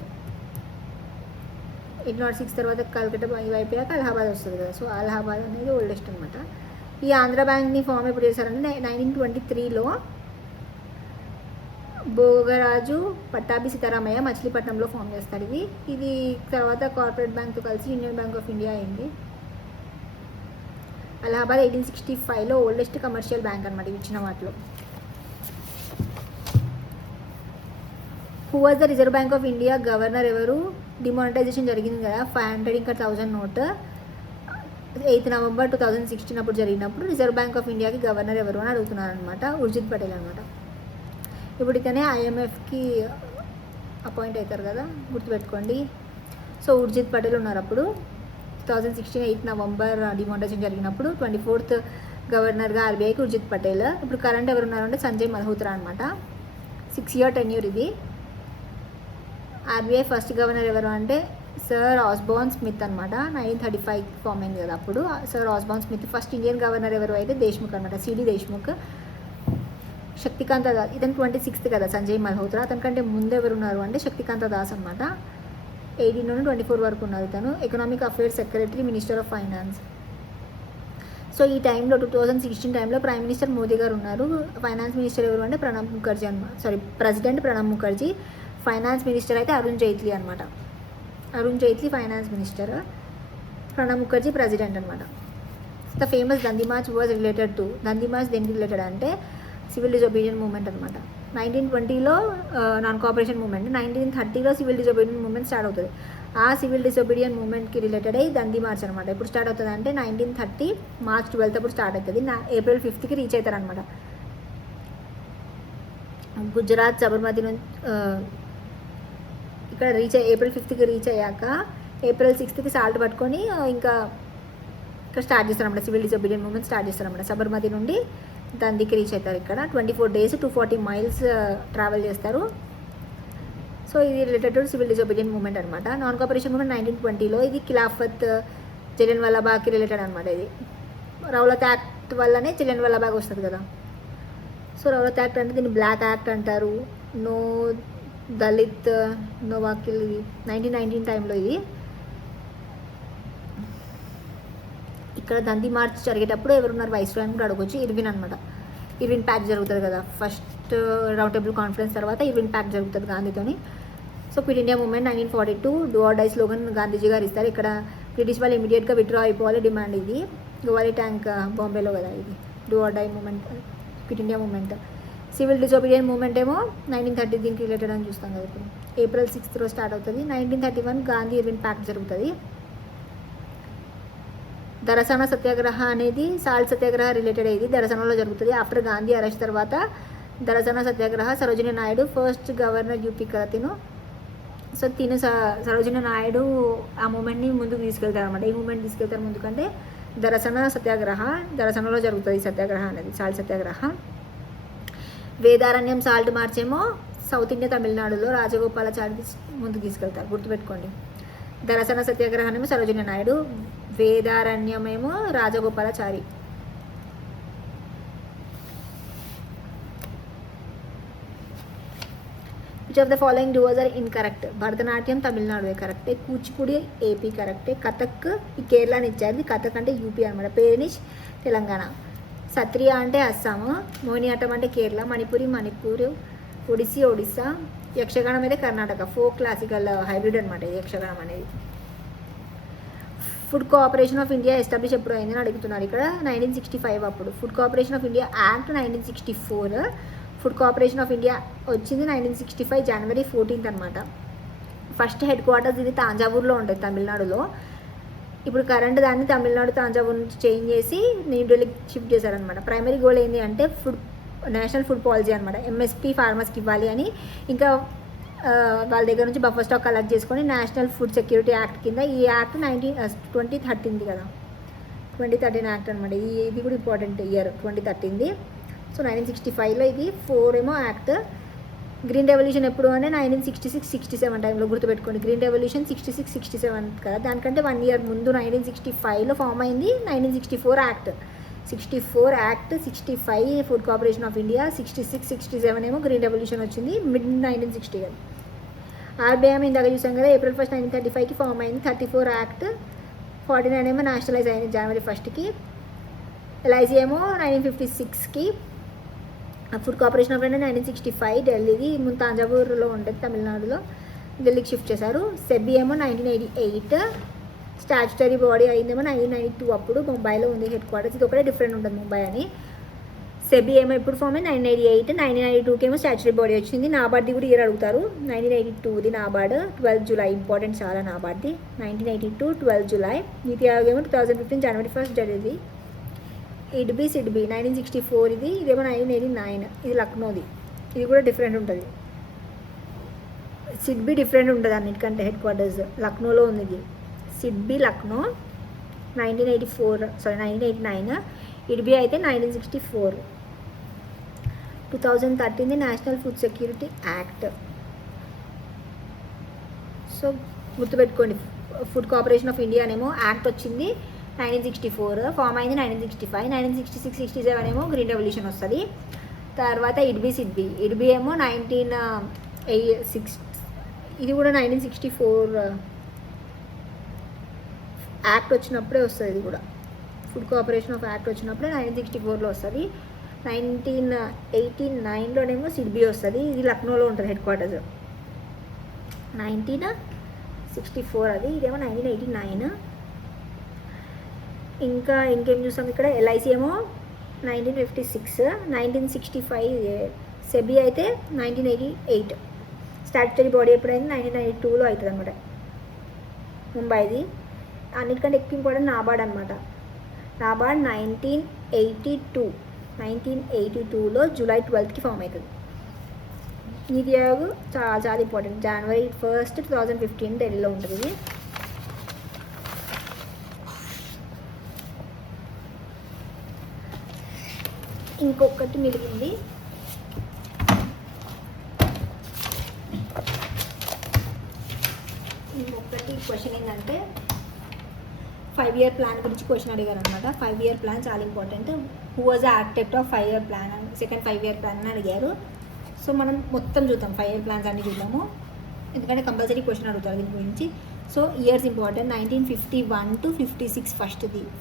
1806 తర్వాత కలకత్తా ఇవి అయిపోయాక అలహాబాద్ వస్తుంది కదా. సో అలహాబాద్ అనేది ఓల్డెస్ట్ అనమాట. ఈ ఆంధ్ర బ్యాంక్ని ఫామ్ ఎప్పుడు చేశారంటే 1923లో భోగరాజు పట్టాభి సీతారామయ్య మచిలీపట్నంలో ఫామ్ చేస్తారు. ఇది తర్వాత కార్పొరేట్ బ్యాంక్తో కలిసి యూనియన్ బ్యాంక్ ఆఫ్ ఇండియా అయింది. అలహాబాద్ 1865లో ఓల్డెస్ట్ కమర్షియల్ బ్యాంక్ అనమాట ఇచ్చిన వాటిలో. Who was the reserve bank of India governor ఎవరు? డిమానిటైజేషన్ జరిగింది కదా 500 ఇంకా 1000 నోట్ 8 నవంబర్ 2016 అప్పుడు జరిగినప్పుడు రిజర్వ్ బ్యాంక్ ఆఫ్ ఇండియాకి గవర్నర్ ఎవరు అని అడుగుతున్నారు అనమాట. ఉర్జిత్ పటేల్ అనమాట. ఇప్పుడు ఇతనే ఐఎంఎఫ్కి అపాయింట్ అవుతారు కదా, గుర్తుపెట్టుకోండి. సో ఉర్జిత్ పటేల్ ఉన్నారు అప్పుడు 2016 8 నవంబర్ డిమానిటైజేషన్ జరిగినప్పుడు. 24th గవర్నర్గా ఆర్బీఐకి ఉర్జిత్ పటేల్. ఇప్పుడు కరెంట్ ఎవరు ఉన్నారంటే సంజయ్ మల్హోత్రా అనమాట. 6 year టెన్యూర్ ఇది. ఆర్బీఐ ఫస్ట్ గవర్నర్ ఎవరు అంటే సర్ ఆస్బార్న్ స్మిత్ అనమాట. 1935 ఫామ్ అయింది కదా అప్పుడు. Sir Osborne Smith. First Indian governor ఎవరు అయితే దేశ్ముఖ్ అనమాట, సిడి దేశ్ముఖ్. శక్తికాంత దాస్, ఇతను 26th కదా సంజయ్ మల్హోత్రా. అతనికంటే ముందు ఎవరున్నారు అంటే శక్తికాంత దాస్ అనమాట. 18 నుండి 24 వరకు ఉన్నారు. ఇతను economic affairs secretary, minister of finance. So ఈ టైంలో 2016 టైంలో ప్రైమ్ మినిస్టర్ మోదీ గారు ఉన్నారు. ఫైనాన్స్ మినిస్టర్ ఎవరు అంటే ప్రణబ్ ముఖర్జీ అనమాట. President Pranab Mukherjee. Finance minister అయితే అరుణ్ జైట్లీ అనమాట. Arun Jaitley finance minister, Pranab Mukherjee president అనమాట. The famous Dandi march was related to, Dandi march దేనికి రిలేటెడ్ అంటే సివిల్ డిజొబీడియన్ మూవ్మెంట్ అనమాట. 1920లో నాన్ కోఆపరేషన్ మూవ్మెంట్, 1930లో సివిల్ డిజొబీడియన్ మూవ్మెంట్ స్టార్ట్ అవుతుంది. ఆ సివిల్ డిసొబీడియన్ మూవ్మెంట్కి రిలేటెడ్ అయ్యి దండి మార్చ్ అనమాట. ఎప్పుడు స్టార్ట్ అవుతుంది అంటే 1930 March 12 అప్పుడు స్టార్ట్ అవుతుంది. April 5కి రీచ్ అవుతారు అనమాట. గుజరాత్ సబర్మతి నుంచి ఇక్కడ April 5కి రీచ్ అయ్యాక April 6కి సాల్ట్ పట్టుకొని ఇంకా ఇక్కడ స్టార్ట్ చేస్తారన్నమాట. సివిల్ డిసొబీడియన్ మూవ్మెంట్ స్టార్ట్ చేస్తారన్నమాట. సబర్మతి నుండి దండికి రీచ్ అవుతారు. ఇక్కడ 24 days 240 miles ట్రావెల్ చేస్తారు. సో ఇది related to civil disobedience movement అనమాట. నాన్ కోఆపరేషన్ మూవ్మెంట్ 1920లో ఇది ఖిలాఫత్ జలియన్వాలా బాగ్కి రిలేటెడ్ అనమాట. ఇది రౌలత్ యాక్ట్ వల్లనే జలియన్వాలా బాగ్ వస్తుంది కదా. సో రౌలత్ యాక్ట్ అంటే దీన్ని బ్లాక్ యాక్ట్ అంటారు. నో దళిత్ నో వాకిల్. ఇది 1919 టైంలో. ఇది ఇక్కడ దండి మార్చ్ జరిగేటప్పుడు ఎవరున్నారు వైస్రాయ్ అని కూడా అడగొచ్చు. ఇర్విన్ అనమాట. ఇర్విన్ ప్యాక్ట్ జరుగుతుంది కదా, ఫస్ట్ రౌండ్ టేబుల్ కాన్ఫరెన్స్ తర్వాత ఇర్విన్ ప్యాక్ట్ జరుగుతుంది గాంధీతోని. So quit India movement 1942 do or die slogan Gandhiji garu ఇస్తారు. ఇక్కడ బ్రిటిష్ వాళ్ళు ఇమీడియట్గా విత్డ్రా అయిపోవాలి డిమాండ్. ఇది గోవాలి ట్యాంక్ బాంబేలో కదా. ఇది do or die movement, quit India movement. Civil disobedience movement ఏమో 1930 దీనికి రిలేటెడ్ అని చూస్తాం కదా. ఇప్పుడు April 6th స్టార్ట్ అవుతుంది. 1931 గాంధీ ఇర్విన్ ప్యాక్ట్ జరుగుతుంది. దరసానా సత్యాగ్రహ అనేది సాల్ట్ సత్యాగ్రహ రిలేటెడ్ అయ్యింది. దరసానాలో జరుగుతుంది. ఆఫ్టర్ గాంధీ అరెస్ట్ తర్వాత Dharasana Satyagraha. Sarojini Naidu first governor UP కదా తిను. సో తిను సరోజినీ నాయుడు ఆ మూమెంట్ని ముందుకు తీసుకెళ్తారు అనమాట. ఈ మూమెంట్ తీసుకెళ్తారు ముందుకంటే దరసానా సత్యాగ్రహ. దరసానాలో జరుగుతుంది సత్యాగ్రహ అనేది, salt Satyagraha. Vedaranyam salt march ఏమో సౌత్ ఇండియా తమిళనాడులో రాజగోపాలాచారి ముందుకు తీసుకెళ్తారు, గుర్తుపెట్టుకోండి. దరసానా సత్యాగ్రహం ఏమో సరోజినీ నాయుడు, వేదారణ్యమేమో Rajagopalachari. Which of the following duos are incorrect? Bharatanatyam Tamil Nadu కరెక్టే, కూచిపూడి ఏపీ కరెక్టే, కథక్ ఈ కేరళని ఇచ్చారు. కథక్ అంటే యూపీ అనమాట. పేరినిష్ తెలంగాణ, సత్రియ అంటే అస్సాము, మోహినియాట్టం అంటే కేరళ, మణిపురి మణిపూర్, ఒడిస్సీ ఒడిస్సా, యక్షగానం అయితే కర్ణాటక. ఫోక్ క్లాసికల్ హైబ్రిడ్ అనమాట ఇది యక్షగానం అనేది. Food cooperation of India establish ఎప్పుడు అయిందని అడుగుతున్నారు ఇక్కడ. 1965 అప్పుడు. Food cooperation of India act 1964. Food cooperation of India వచ్చింది 1965 January 14th అనమాట. ఫస్ట్ హెడ్ క్వార్టర్స్ ఇది తాంజావూర్లో ఉంటుంది తమిళనాడులో. ఇప్పుడు కరెంట్ దాన్ని తమిళనాడు తాంజావూర్ నుంచి చేంజ్ చేసి న్యూఢిల్లీకి షిఫ్ట్ చేశారనమాట. ప్రైమరీ గోల్ ఏంటి అంటే నేషనల్ ఫుడ్ పాలసీ అనమాట. ఎంఎస్పీ ఫార్మర్స్కి ఇవ్వాలి అని, ఇంకా వాళ్ళ దగ్గర నుంచి బఫర్ స్టాక్ కలెక్ట్ చేసుకొని నేషనల్ ఫుడ్ సెక్యూరిటీ యాక్ట్ కింద ఈ యాక్ట్ 2013 కదా, 2013 యాక్ట్ అనమాట. ఇది కూడా ఇంపార్టెంట్ ఇయర్ 2013. సో 1965లో ఇది 4 ఏమో యాక్ట్. గ్రీన్ రెవల్యూషన్ ఎప్పుడు అంటే 1966-67 టైంలో, గుర్తుపెట్టుకోండి. గ్రీన్ రెవల్యూషన్ 66-67 కదా, దానికంటే 1 year ముందు 1965లో ఫామ్ అయింది 1964 act. 64 act, 65 food corporation of India, 66-67 ఏమో గ్రీన్ రెవల్యూషన్ వచ్చింది మిడ్ 1960. ఆర్బీఐ ఇందాక చూసాం కదా, April 1, 1935కి ఫామ్ అయింది. 34 యాక్ట్, 49 ఏమో నేషనలైజ్ అయింది January 1కి. ఎల్ఐసి ఏమో 1956కి. ఫుడ్ కార్పొరేషన్ ఆఫ్ ఇండియా 1965 ఢిల్లీది, ముందు తాంజావూరులో ఉండేది తమిళనాడులో, ఢిల్లీకి షిఫ్ట్ చేశారు. సెబీ ఏమో 1988, స్టాచ్యుటరీ బాడీ అయిందేమో 1992, అప్పుడు ముంబైలో ఉంది హెడ్ క్వార్టర్స్. ఇది ఒకటే డిఫరెంట్ ఉంటుంది ముంబై అని. సెబీ ఏమో ఎప్పుడు ఫామ్ అయింది 1988, 1992కి ఏమో స్టాచ్యుటరీ బాడీ వచ్చింది. నాబార్డ్ది కూడా ఇయర్ అడుగుతారు, 1982ది నాబార్డ్, 12 జూలై, ఇంపార్టెంట్ చాలా నాబార్డ్ది, 1982 12 జూలై. నీతి ఆయోగ్ ఏమో 2015 January 1 ఢిల్లీది. సిడ్బీ 1964 ఇది, ఇదేమో 1989, ఇది లక్నోది. ఇది కూడా డిఫరెంట్ ఉంటుంది. సిడ్బీ డిఫరెంట్ ఉంటుంది అన్నిటికంటే, హెడ్ క్వార్టర్స్ లక్నోలో ఉంది ఇది. సిడ్బీ లక్నో 1989, ఇడ్బీ అయితే 1964. 2013 national food security act. So గుర్తుపెట్టుకోండి, ఫుడ్ కార్పొరేషన్ ఆఫ్ ఇండియా అనేమో యాక్ట్ వచ్చింది 1964, ఫామ్ అయింది 1965, 1966, 67 ఏమో గ్రీన్ రెవల్యూషన్ వస్తుంది. తర్వాత ఇడ్బీ ఏమో 1986, ఇది కూడా 1964 యాక్ట్ వచ్చినప్పుడే వస్తుంది. ఇది కూడా ఫుడ్ కార్పొరేషన్ ఆఫ్ యాక్ట్ వచ్చినప్పుడే 1964లో వస్తుంది. 1989లోనేమో సిడ్బీ వస్తుంది, ఇది లక్నోలో ఉంటుంది హెడ్ క్వార్టర్స్. 1964 అది, ఇదేమో 1989. ఇంకేం చూస్తాం ఇక్కడ, ఎల్ఐసి ఏమో 1956, 1965 సెబీ అయితే 1988. స్టాట్యుటరీ బాడీ ఎప్పుడైంది 1992లో అవుతుంది అనమాట ముంబైది. అన్నిటికంటే ఎక్కువ ఇంపార్టెంట్ నాబార్డ్ అనమాట. నాబార్డ్ 1982లో July 12కి ఫామ్ అవుతుంది. నీతి ఆయోగ్ చాలా చాలా ఇంపార్టెంట్, January 1, 2015 ఢిల్లీలో ఉంటుంది ఇది. ఇంకొకటి మిగిలింది, ఇంకొకటి క్వశ్చన్ ఏంటంటే 5-year ప్లాన్ గురించి క్వశ్చన్ అడిగారు అనమాట. 5-year ప్లాన్ చాలా important. Who was the architect of 5-year plan అని, సెకండ్ 5-year ప్లాన్ అని అడిగారు. సో మనం మొత్తం చూద్దాం, 5-year ప్లాన్స్ అన్ని చూద్దాము, ఎందుకంటే కంపల్సరీ క్వశ్చన్ అడుగుతారు దీని గురించి. So years important. 1951 to 56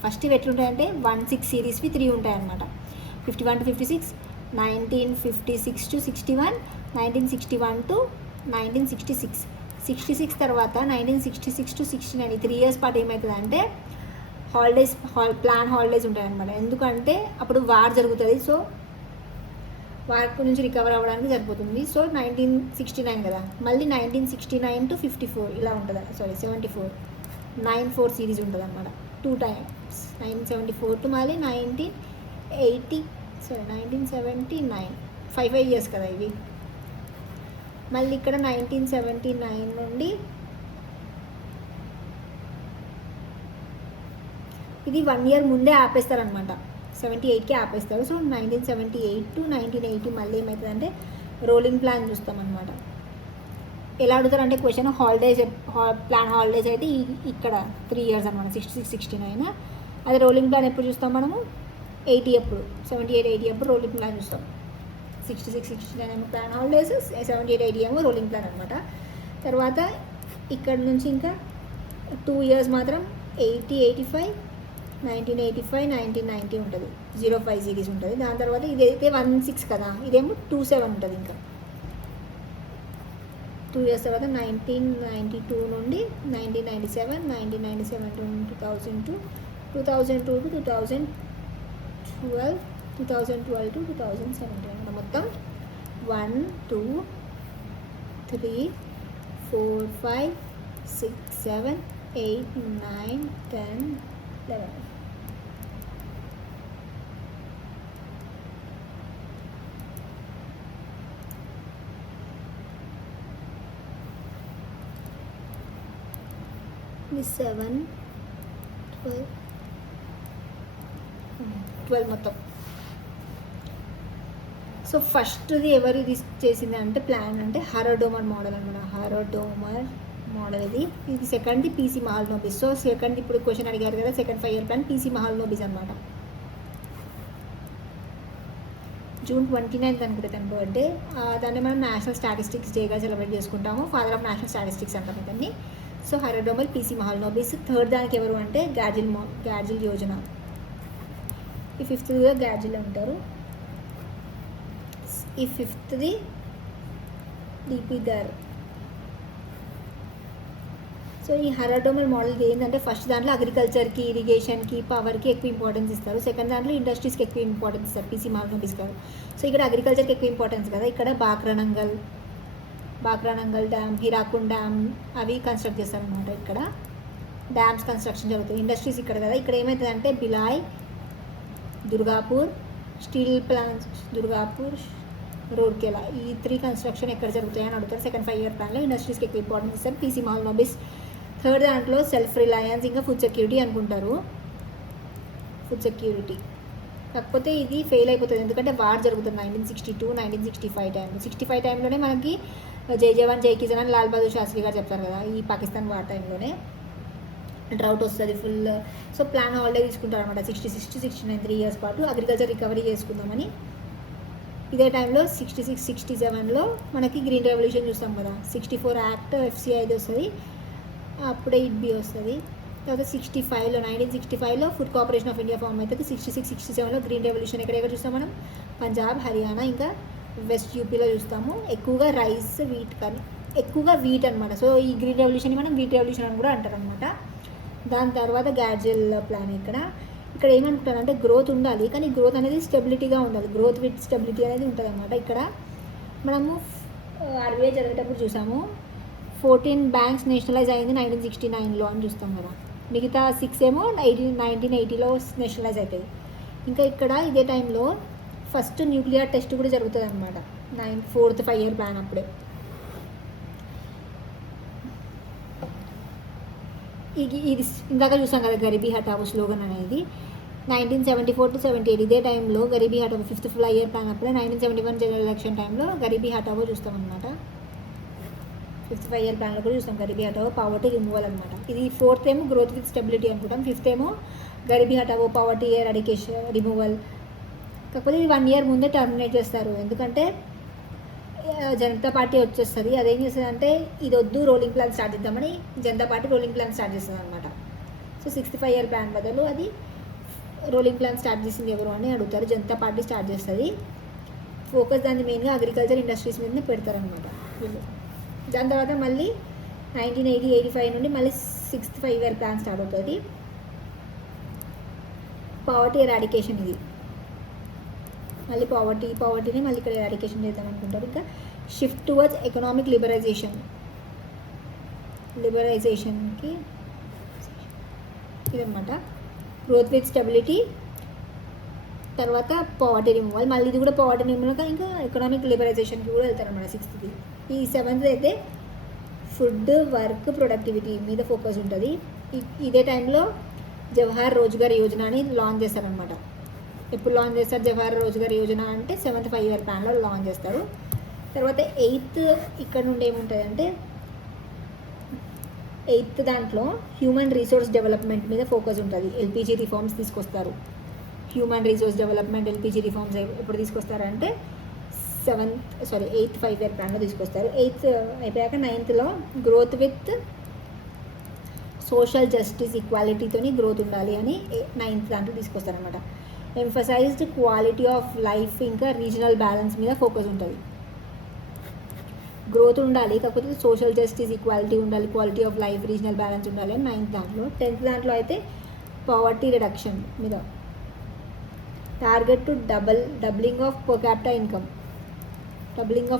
first ఎట్లుంటాయంటే 16 సిరీస్వి 3 ఉంటాయి అనమాట. 51 to 56, 1956 to 61, 1961 to 1966. 66 తర్వాత 1966 to 69, ఈ 3 years పాటు ఏమవుతుందంటే ప్లాన్ హాలిడేస్ ఉంటాయి అనమాట. ఎందుకంటే అప్పుడు వార్ జరుగుతుంది, సో వార్ నుంచి రికవర్ అవ్వడానికి సరిపోతుంది. సో 1969 కదా, మళ్ళీ 1969 to 54 ఇలా ఉంటుంది, 74, 94 సిరీస్ ఉంటుంది అనమాట. 2 times 1974 to మళ్ళీ 1979, 5 years కదా ఇవి. మళ్ళీ ఇక్కడ 1979 నుండి ఇది 1 year ముందే ఆపేస్తారనమాట, 78కి ఆపేస్తారు. సో 1978 to 1980 మళ్ళీ ఏమవుతుందంటే రోలింగ్ ప్లాన్ చూస్తామన్నమాట. ఎలా అడుగుతారంటే క్వశ్చన్ ప్లాన్ హాలిడేస్ అయితే ఇక్కడ 3 years అనమాట, 66, 69. అదే రోలింగ్ ప్లాన్ ఎప్పుడు చూస్తాం మనము, 80 అప్పుడు, 78, 80 అప్పుడు రోలింగ్ ప్లాన్ చూస్తాం. 66, 69 ఏమో ప్లాన్ హాలిడేస్, 78, 80 ఏమో రోలింగ్ ప్లాన్ అనమాట. తర్వాత ఇక్కడ నుంచి ఇంకా 2 years మాత్రం 80, 85, 1985, 1990 ఉంటుంది, 05 సిరీస్ ఉంటుంది. దాని తర్వాత ఇదైతే 16 కదా, ఇదేమో 27 ఉంటుంది. ఇంకా 2 years తర్వాత 1992 నుండి 1997, 1997 to 2002, 2002 to 2012, 2012 to 2017 అనమాట. మొత్తం 1, 2, 3, 4, 5, 6, 7, 8, 9, 10, 11. ఇది 7, 12 మొత్తం. సో ఫస్ట్ది ఎవరు ఇది చేసింది అంటే ప్లాన్ అంటే హారోడోమర్ మోడల్ అనమాట. హారోడోమర్ మోడల్ ఇది సెకండ్ది పీసీ మహల్నోబిస్. సో సెకండ్ ఇప్పుడు క్వశ్చన్ అడిగారు కదా, second 5-year plan PC Mahalanobis అనమాట. జూన్ 29 అనుకుంటే తన బర్త్డే. దాన్ని మనం నేషనల్ స్టాటిస్టిక్స్ డేగా సెలబ్రేట్ చేసుకుంటాము. ఫాదర్ ఆఫ్ నేషనల్ స్టాటిస్టిక్స్ అంటాం ఇతన్ని. సో హరడోమల్ పీసీ మహల్నోబిస్. థర్డ్ దానికి ఎవరు అంటే గాడ్జిల్ యోజన. ఈ ఫిఫ్త్గా గాడ్జిల్ అంటారు. ఈ ఫిఫ్త్ది డిపి గారు. సో ఈ హరడోమల్ మోడల్కి ఏంటంటే ఫస్ట్ దాంట్లో అగ్రికల్చర్కి, ఇరిగేషన్కి, పవర్కి ఎక్కువ ఇంపార్టెన్స్ ఇస్తారు. సెకండ్ దాంట్లో ఇండస్ట్రీస్కి ఎక్కువ ఇంపార్టెన్స్ ఇస్తారు పీసీ మహల్నోబిస్ గారు. సో ఇక్కడ అగ్రికల్చర్కి ఎక్కువ ఇంపార్టెన్స్ కదా. ఇక్కడ బాక్రానంగల్ డ్యామ్, హీరాకుడ్ డ్యామ్ అవి కన్స్ట్రక్ట్ చేస్తారనమాట. ఇక్కడ డ్యామ్స్ కన్స్ట్రక్షన్ జరుగుతుంది. ఇండస్ట్రీస్ ఇక్కడ కదా. ఇక్కడ ఏమవుతుందంటే బిలాయ్, దుర్గాపూర్, స్టీల్ ప్లాంట్స్, దుర్గాపూర్, రూర్కెలా, ఈ 3 కన్స్ట్రక్షన్ ఎక్కడ జరుగుతాయని అడుగుతారు. సెకండ్ 5 ఇయర్ ప్లాన్లో ఇండస్ట్రీస్కి ఎక్కువ ఇంపార్టెన్స్ ఇస్తారు పీసీ మహల్నోబిస్. థర్డ్ దాంట్లో సెల్ఫ్ రిలయన్స్ ఇంకా ఫుడ్ సెక్యూరిటీ అనుకుంటారు. ఫుడ్ సెక్యూరిటీ కాకపోతే ఇది ఫెయిల్ అయిపోతుంది, ఎందుకంటే వార్ జరుగుతుంది 1962, 1965 టైంలో. 65 టైంలోనే మనకి జై జవాన్ జై కిసాన్ అని లాల్ బహదూర్ శాస్త్రి గారు చెప్తారు కదా. ఈ పాకిస్తాన్ వార్ టైంలోనే డ్రౌట్ వస్తుంది ఫుల్. సో ప్లాన్ హాలిడే తీసుకుంటారు అనమాట 66 to 69 3 ఇయర్స్ పాటు అగ్రికల్చర్ రికవరీ చేసుకుందామని. ఇదే టైంలో 66, 67లో మనకి గ్రీన్ రెవల్యూషన్ చూస్తాం కదా. 64 యాక్ట్ FCI వస్తుంది, అప్పుడే ITB వస్తుంది. తర్వాత 1965లో food corporation of India form అవుతుంది. 66, 67లో గ్రీన్ రెవల్యూషన్ ఎక్కడెక్కడ చూస్తాం మనం? పంజాబ్, హర్యానా ఇంకా వెస్ట్ యూపీలో చూస్తాము. ఎక్కువగా రైస్, వీట్ కానీ ఎక్కువగా వీట్ అనమాట. సో ఈ గ్రీన్ రెవల్యూషన్ని మనం వీట్ రెవల్యూషన్ అని కూడా అంటారు అనమాట. దాని తర్వాత గాడ్జిల్ ప్లాన్. ఇక్కడ ఏమనుకుంటారంటే గ్రోత్ ఉండాలి, కానీ గ్రోత్ అనేది స్టెబిలిటీగా ఉండాలి. గ్రోత్ విత్ స్టెబిలిటీ అనేది ఉంటుంది అనమాట. ఇక్కడ మనము RBI జరిగేటప్పుడు చూసాము 14 బ్యాంక్స్ నేషనలైజ్ అయింది 1969లో అని చూస్తాం కదా. మిగతా 6 ఏమో 1980లో నేషనలైజ్ అవుతాయి. ఇంకా ఇక్కడ ఇదే టైంలో ఫస్ట్ న్యూక్లియర్ టెస్ట్ కూడా జరుగుతుంది అనమాట. 4th 5 ఇయర్ ప్లాన్ అప్పుడే. ఇది ఇందాక చూసాం కదా గరీబీ హటావో స్లోగన్ అనేది 1974 to 78. ఇదే టైంలో గరీబీ హటావో 5th 5 ఇయర్ ప్లాన్ అప్పుడే. 1971 జనరల్ ఎలక్షన్ టైంలో గరీబీ హటావో చూస్తాం అనమాట. 5th 5 ఇయర్ ప్లాన్లో కూడా చూస్తాం గరీబీ హటావో, పావర్టీ రిమూవల్ అనమాట. ఇది 4th ఏమో గ్రోత్ విత్ స్టెబిలిటీ అనుకుంటాం. 5th ఏమో గరీబీ హటావో, పావర్టీ ఎరాడికేషన్, రిమూవల్. కాకపోతే ఇది 1 ఇయర్ ముందే టర్మినేట్ చేస్తారు, ఎందుకంటే జనతా పార్టీ వచ్చేస్తుంది. అదేం చేస్తుంది అంటే ఇది వద్దు, రోలింగ్ ప్లాన్ స్టార్ట్ చేద్దామని Janata party rolling plan start చేస్తుంది అనమాట. సో 6th 5 ఇయర్ ప్లాన్ బదులు అది రోలింగ్ ప్లాన్ స్టార్ట్ చేసింది ఎవరు అని అడుగుతారు. జనతా పార్టీ స్టార్ట్ చేస్తుంది. ఫోకస్ దాన్ని మెయిన్గా అగ్రికల్చర్, ఇండస్ట్రీస్ మీదనే పెడతారనమాట వీళ్ళు. దాని తర్వాత మళ్ళీ 1980-85 నుండి మళ్ళీ 6th 5 ఇయర్ ప్లాన్ స్టార్ట్ అవుతుంది. Poverty eradication. ఇది మళ్ళీ పావర్టీని మళ్ళీ ఇక్కడ ఎరాడికేషన్ చేద్దాం అనుకుంటారు. ఇంకా షిఫ్ట్ టువర్డ్స్ ఎకనామిక్ లిబరైజేషన్కి ఇదన్నమాట. గ్రోత్ విత్ స్టెబిలిటీ, తర్వాత పావర్టీ రిమూవల్. మళ్ళీ ఇది కూడా పావర్టీ రిమూవల్, ఇంకా ఎకనామిక్ లిబరైజేషన్కి కూడా వెళ్తారన్నమాట 6th. ఈ 7th అయితే ఫుడ్, వర్క్, ప్రొడక్టివిటీ మీద ఫోకస్ ఉంటుంది. ఇదే టైంలో జవహర్ రోజ్గార్ యోజన అని లాంచ్ చేస్తారనమాట. ఎప్పుడు లాంచ్ చేస్తారు జవహర్ రోజ్గార్ యోజన అంటే 7th 5 ఇయర్ ప్లాన్లో లాంచ్ చేస్తారు. తర్వాత 8th ఇక్కడ నుండి ఏముంటుంది అంటే 8th దాంట్లో హ్యూమన్ రిసోర్స్ డెవలప్మెంట్ మీద ఫోకస్ ఉంటుంది. LPG రిఫార్మ్స్ తీసుకొస్తారు. Human resource development, LPG reforms ఎప్పుడు తీసుకొస్తారంటే 8th 5 ఇయర్ ప్లాన్లో తీసుకొస్తారు. 8th అయిపోయాక 9thలో గ్రోత్ విత్ సోషల్ జస్టిస్, ఈక్వాలిటీతోని గ్రోత్ ఉండాలి అని 9th దాంట్లో తీసుకొస్తారనమాట. ఎంఫసైజ్డ్ క్వాలిటీ ఆఫ్ లైఫ్ ఇంకా రీజనల్ బ్యాలెన్స్ మీద ఫోకస్ ఉంటుంది. గ్రోత్ ఉండాలి, కాకపోతే సోషల్ జస్టిస్, ఈక్వాలిటీ ఉండాలి, quality of life, regional balance ఉండాలి అని 9th దాంట్లో. 10th దాంట్లో అయితే పావర్టీ రిడక్షన్ మీద target to doubling of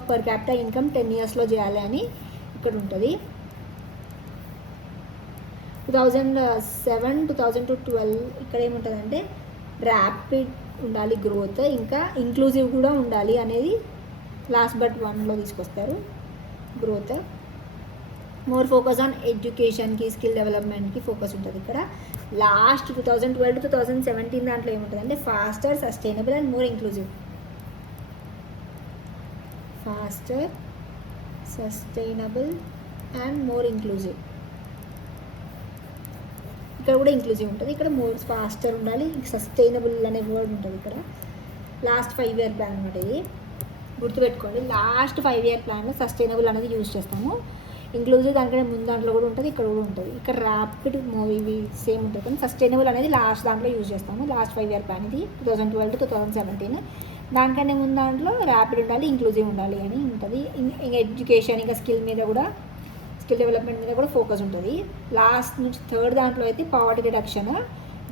per capital income 10 ఇయర్స్లో చేయాలి అని ఇక్కడ ఉంటుంది. 2007 to 2012 ఇక్కడ ఏముంటుందంటే ర్యాపిడ్ ఉండాలి గ్రోత్, ఇంకా ఇంక్లూజివ్ కూడా ఉండాలి అనేది లాస్ట్ బట్ 1లో తీసుకొస్తారు. గ్రోత్ మోర్ ఫోకస్ ఆన్ ఎడ్యుకేషన్కి, స్కిల్ డెవలప్మెంట్కి ఫోకస్ ఉంటుంది. ఇక్కడ లాస్ట్ 2012 to 2017 దాంట్లో ఏముంటుందంటే faster, sustainable and more inclusive. Faster, sustainable and more inclusive. ఇక్కడ కూడా ఇంక్లూజివ్ ఉంటుంది. ఇక్కడ మోర్ ఫాస్టర్ ఉండాలి, సస్టైనబుల్ అనే వర్డ్ ఉంటుంది ఇక్కడ. లాస్ట్ 5 ఇయర్ ప్లాన్ అనమాట ఇది. గుర్తుపెట్టుకోండి, లాస్ట్ 5 ఇయర్ ప్లాన్లో సస్టైనబుల్ అనేది యూజ్ చేస్తాము. ఇంక్లూజివ్ దానికంటే ముందు దాంట్లో కూడా ఉంటుంది, ఇక్కడ కూడా ఉంటుంది. ఇక్కడ ర్యాపిడ్ ఇవి సేమ్ ఉంటుంది, కానీ సస్టైనబుల్ అనేది లాస్ట్ దాంట్లో యూజ్ చేస్తాము. లాస్ట్ 5 ఇయర్ ప్లాన్ ఇది 2012 to 2017. దానికంటే ముందు దాంట్లో ర్యాపిడ్ ఉండాలి, ఇంక్లూజివ్ ఉండాలి అని ఉంటుంది. ఇంకా ఎడ్యుకేషన్, ఇంకా స్కిల్ డెవలప్మెంట్ మీద కూడా ఫోకస్ ఉంటుంది. లాస్ట్ నుంచి థర్డ్ దాంట్లో అయితే poverty reduction,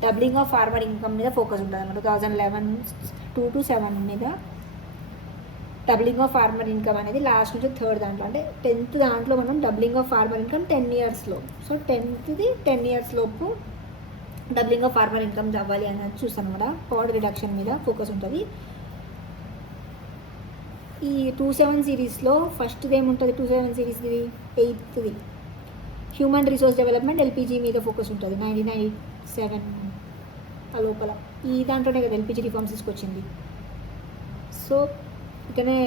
doubling of farmer income మీద ఫోకస్ ఉంటుంది అన్నమాట. 2011 to 7 మీద డబ్లింగ్ ఆఫ్ ఫార్మర్ ఇన్కమ్ అనేది లాస్ట్ నుంచి థర్డ్ దాంట్లో, అంటే 10th దాంట్లో మనం డబ్లింగ్ ఆఫ్ ఫార్మర్ ఇన్కమ్ 10 ఇయర్స్లో. సో 10th 10 ఇయర్స్ లోపు డబ్లింగ్ ఆఫ్ ఫార్మర్ ఇన్కమ్ అవ్వాలి అనేది చూస్తాం అనమాట. పవర్టీ రిడక్షన్ మీద ఫోకస్ ఉంటుంది. ఈ 27 సిరీస్లో ఫస్ట్ది ఏముంటుంది? 27 సిరీస్ది 8th human resource development LPG మీద ఫోకస్ ఉంటుంది. 1997 ఆ లోపల ఈ దాంట్లోనే కదా ఎల్పిజి రిఫార్మ్స్ తీసుకొచ్చింది. సో ఇకనే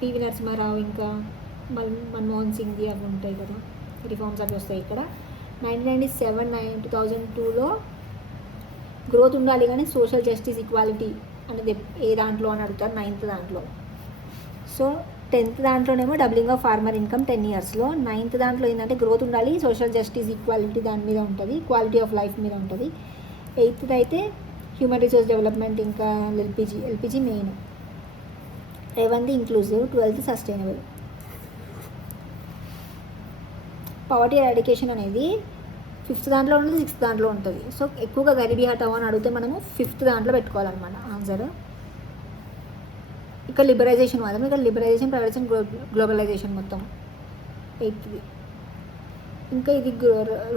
పివి నరసింహారావు ఇంకా మన్మోహన్ సింగ్ది అవి ఉంటాయి కదా, రిఫార్మ్స్ అవి వస్తాయి ఇక్కడ. 2002లో గ్రోత్ ఉండాలి కానీ సోషల్ జస్టిస్ ఈక్వాలిటీ అనేది ఏ దాంట్లో అని అడుగుతారు, 9th దాంట్లో. సో 10th దాంట్లోనేమో డబ్లింగ్ ఆఫ్ ఫార్మర్ ఇన్కమ్ 10 ఇయర్స్లో. 9th దాంట్లో ఏంటంటే గ్రోత్ ఉండాలి, సోషల్ జస్టిస్ ఈక్వాలిటీ దాని మీద ఉంటుంది, క్వాలిటీ ఆఫ్ లైఫ్ మీద ఉంటుంది. 8th అయితే హ్యూమన్ రిసోర్స్ డెవలప్మెంట్ ఇంకా LPG main. 11th inclusive, 12th sustainable. Poverty education అనేది 5th దాంట్లో ఉంటుంది, 6th దాంట్లో ఉంటుంది. సో ఎక్కువగా గరీబీ హటావో అని అడిగితే మనము 5th దాంట్లో పెట్టుకోవాలన్నమాట ఆన్సర్. ఇక్కడ లిబరైజేషన్ మాత్రం, ఇక్కడ లిబరైజేషన్, ప్రైవేటైజేషన్, గ్లోబలైజేషన్ మొత్తం 8th. ఇంకా ఇది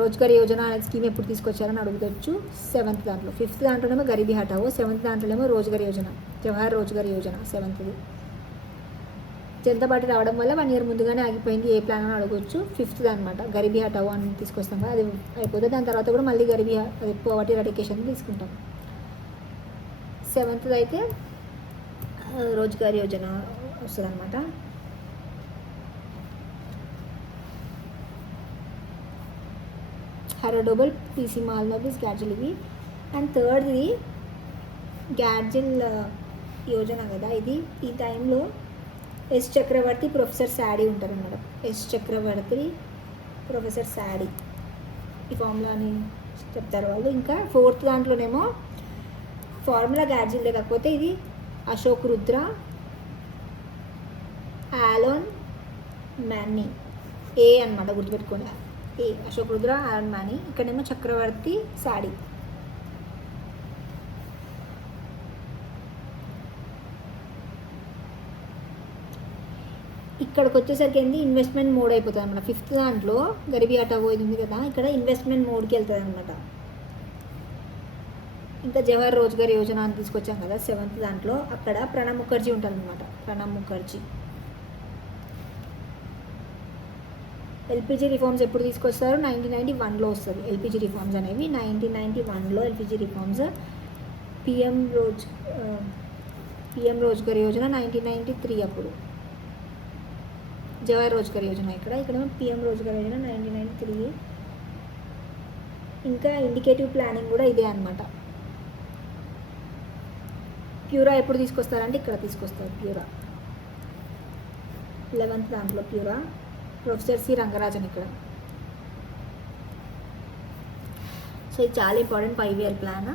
రోజ్గార్ యోజన అనే స్కీమ్ ఎప్పుడు తీసుకొచ్చారని అడుగుతచ్చు 7th దాంట్లో. 5th దాంట్లోనేమో గరీబీ హటావో, 7th దాంట్లోనేమో రోజ్గార్ యోజన, జవహర్ రోజ్గార్ యోజన 7th. జనతా పార్టీ రావడం వల్ల 1 year ముందుగానే ఆగిపోయింది, ఏ ప్లాన్ అని అడగవచ్చు. 5th అనమాట గరీబీ హటావో అని తీసుకొస్తాం కదా, అది అయిపోతుంది. దాని తర్వాత కూడా మళ్ళీ అది పవర్టీ ఎడ్యుకేషన్ తీసుకుంటాం. 7th అయితే రోజ్గార్ యోజన వస్తుంది అనమాట. హరోడోబల్, పీసీ మాల్నోబిస్, గ్యాడ్జిల్ ఇవి. అండ్ థర్డ్ది గ్యాడ్జిల్ యోజన కదా ఇది. ఈ టైంలో ఎస్ చక్రవర్తి, ప్రొఫెసర్ శాడీ ఉంటారు అన్నమాట. ఎస్ చక్రవర్తి, ప్రొఫెసర్ శాడీ ఈ ఫార్ములా అని చెప్తారు వాళ్ళు. ఇంకా 4th దాంట్లోనేమో ఫార్ములా గ్యాడ్జిల్ లేకపోతే ఇది అశోక్ రుద్ర, ఆలోన్ మ్యానీ, ఏ అనమాట గుర్తుపెట్టుకోండి. ఏ అశోక్ రుద్ర, ఆలోన్ మ్యానీ. ఇక్కడేమో చక్రవర్తి శాడీ. ఇక్కడికి వచ్చేసరికి ఏంది ఇన్వెస్ట్మెంట్ మోడ్ అయిపోతుంది అనమాట. 5th దాంట్లో గరీబీ హటావో ఇది ఉంది కదా, ఇక్కడ ఇన్వెస్ట్మెంట్ మోడ్కి వెళ్తుంది అనమాట. ఇంకా జవహర్ రోజ్గార్ యోజన అని తీసుకొచ్చాం కదా 7th దాంట్లో, అక్కడ ప్రణబ్ ముఖర్జీ ఉంటారు అనమాట. ప్రణబ్ ముఖర్జీ. ఎల్పిజి రిఫార్మ్స్ ఎప్పుడు తీసుకొస్తారు? 1991లో వస్తుంది ఎల్పిజి రిఫార్మ్స్ అనేవి. 1991లో LPG reforms. PM Rozgar Yojana 1993 అప్పుడు. జవహర్ రోజ్గార్ యోజన ఇక్కడేమో పిఎం రోజ్గార్ యోజన 1993. ఇంకా ఇండికేటివ్ ప్లానింగ్ కూడా ఇదే అనమాట. ప్యూరా ఎప్పుడు తీసుకొస్తారంటే ఇక్కడ తీసుకొస్తారు ప్యూరా. 11th దాంట్లో ప్యూరా. ప్రొఫెసర్ సి రంగరాజన్ ఇక్కడ. సో ఇది చాలా ఇంపార్టెంట్ 5 year ప్లాన్.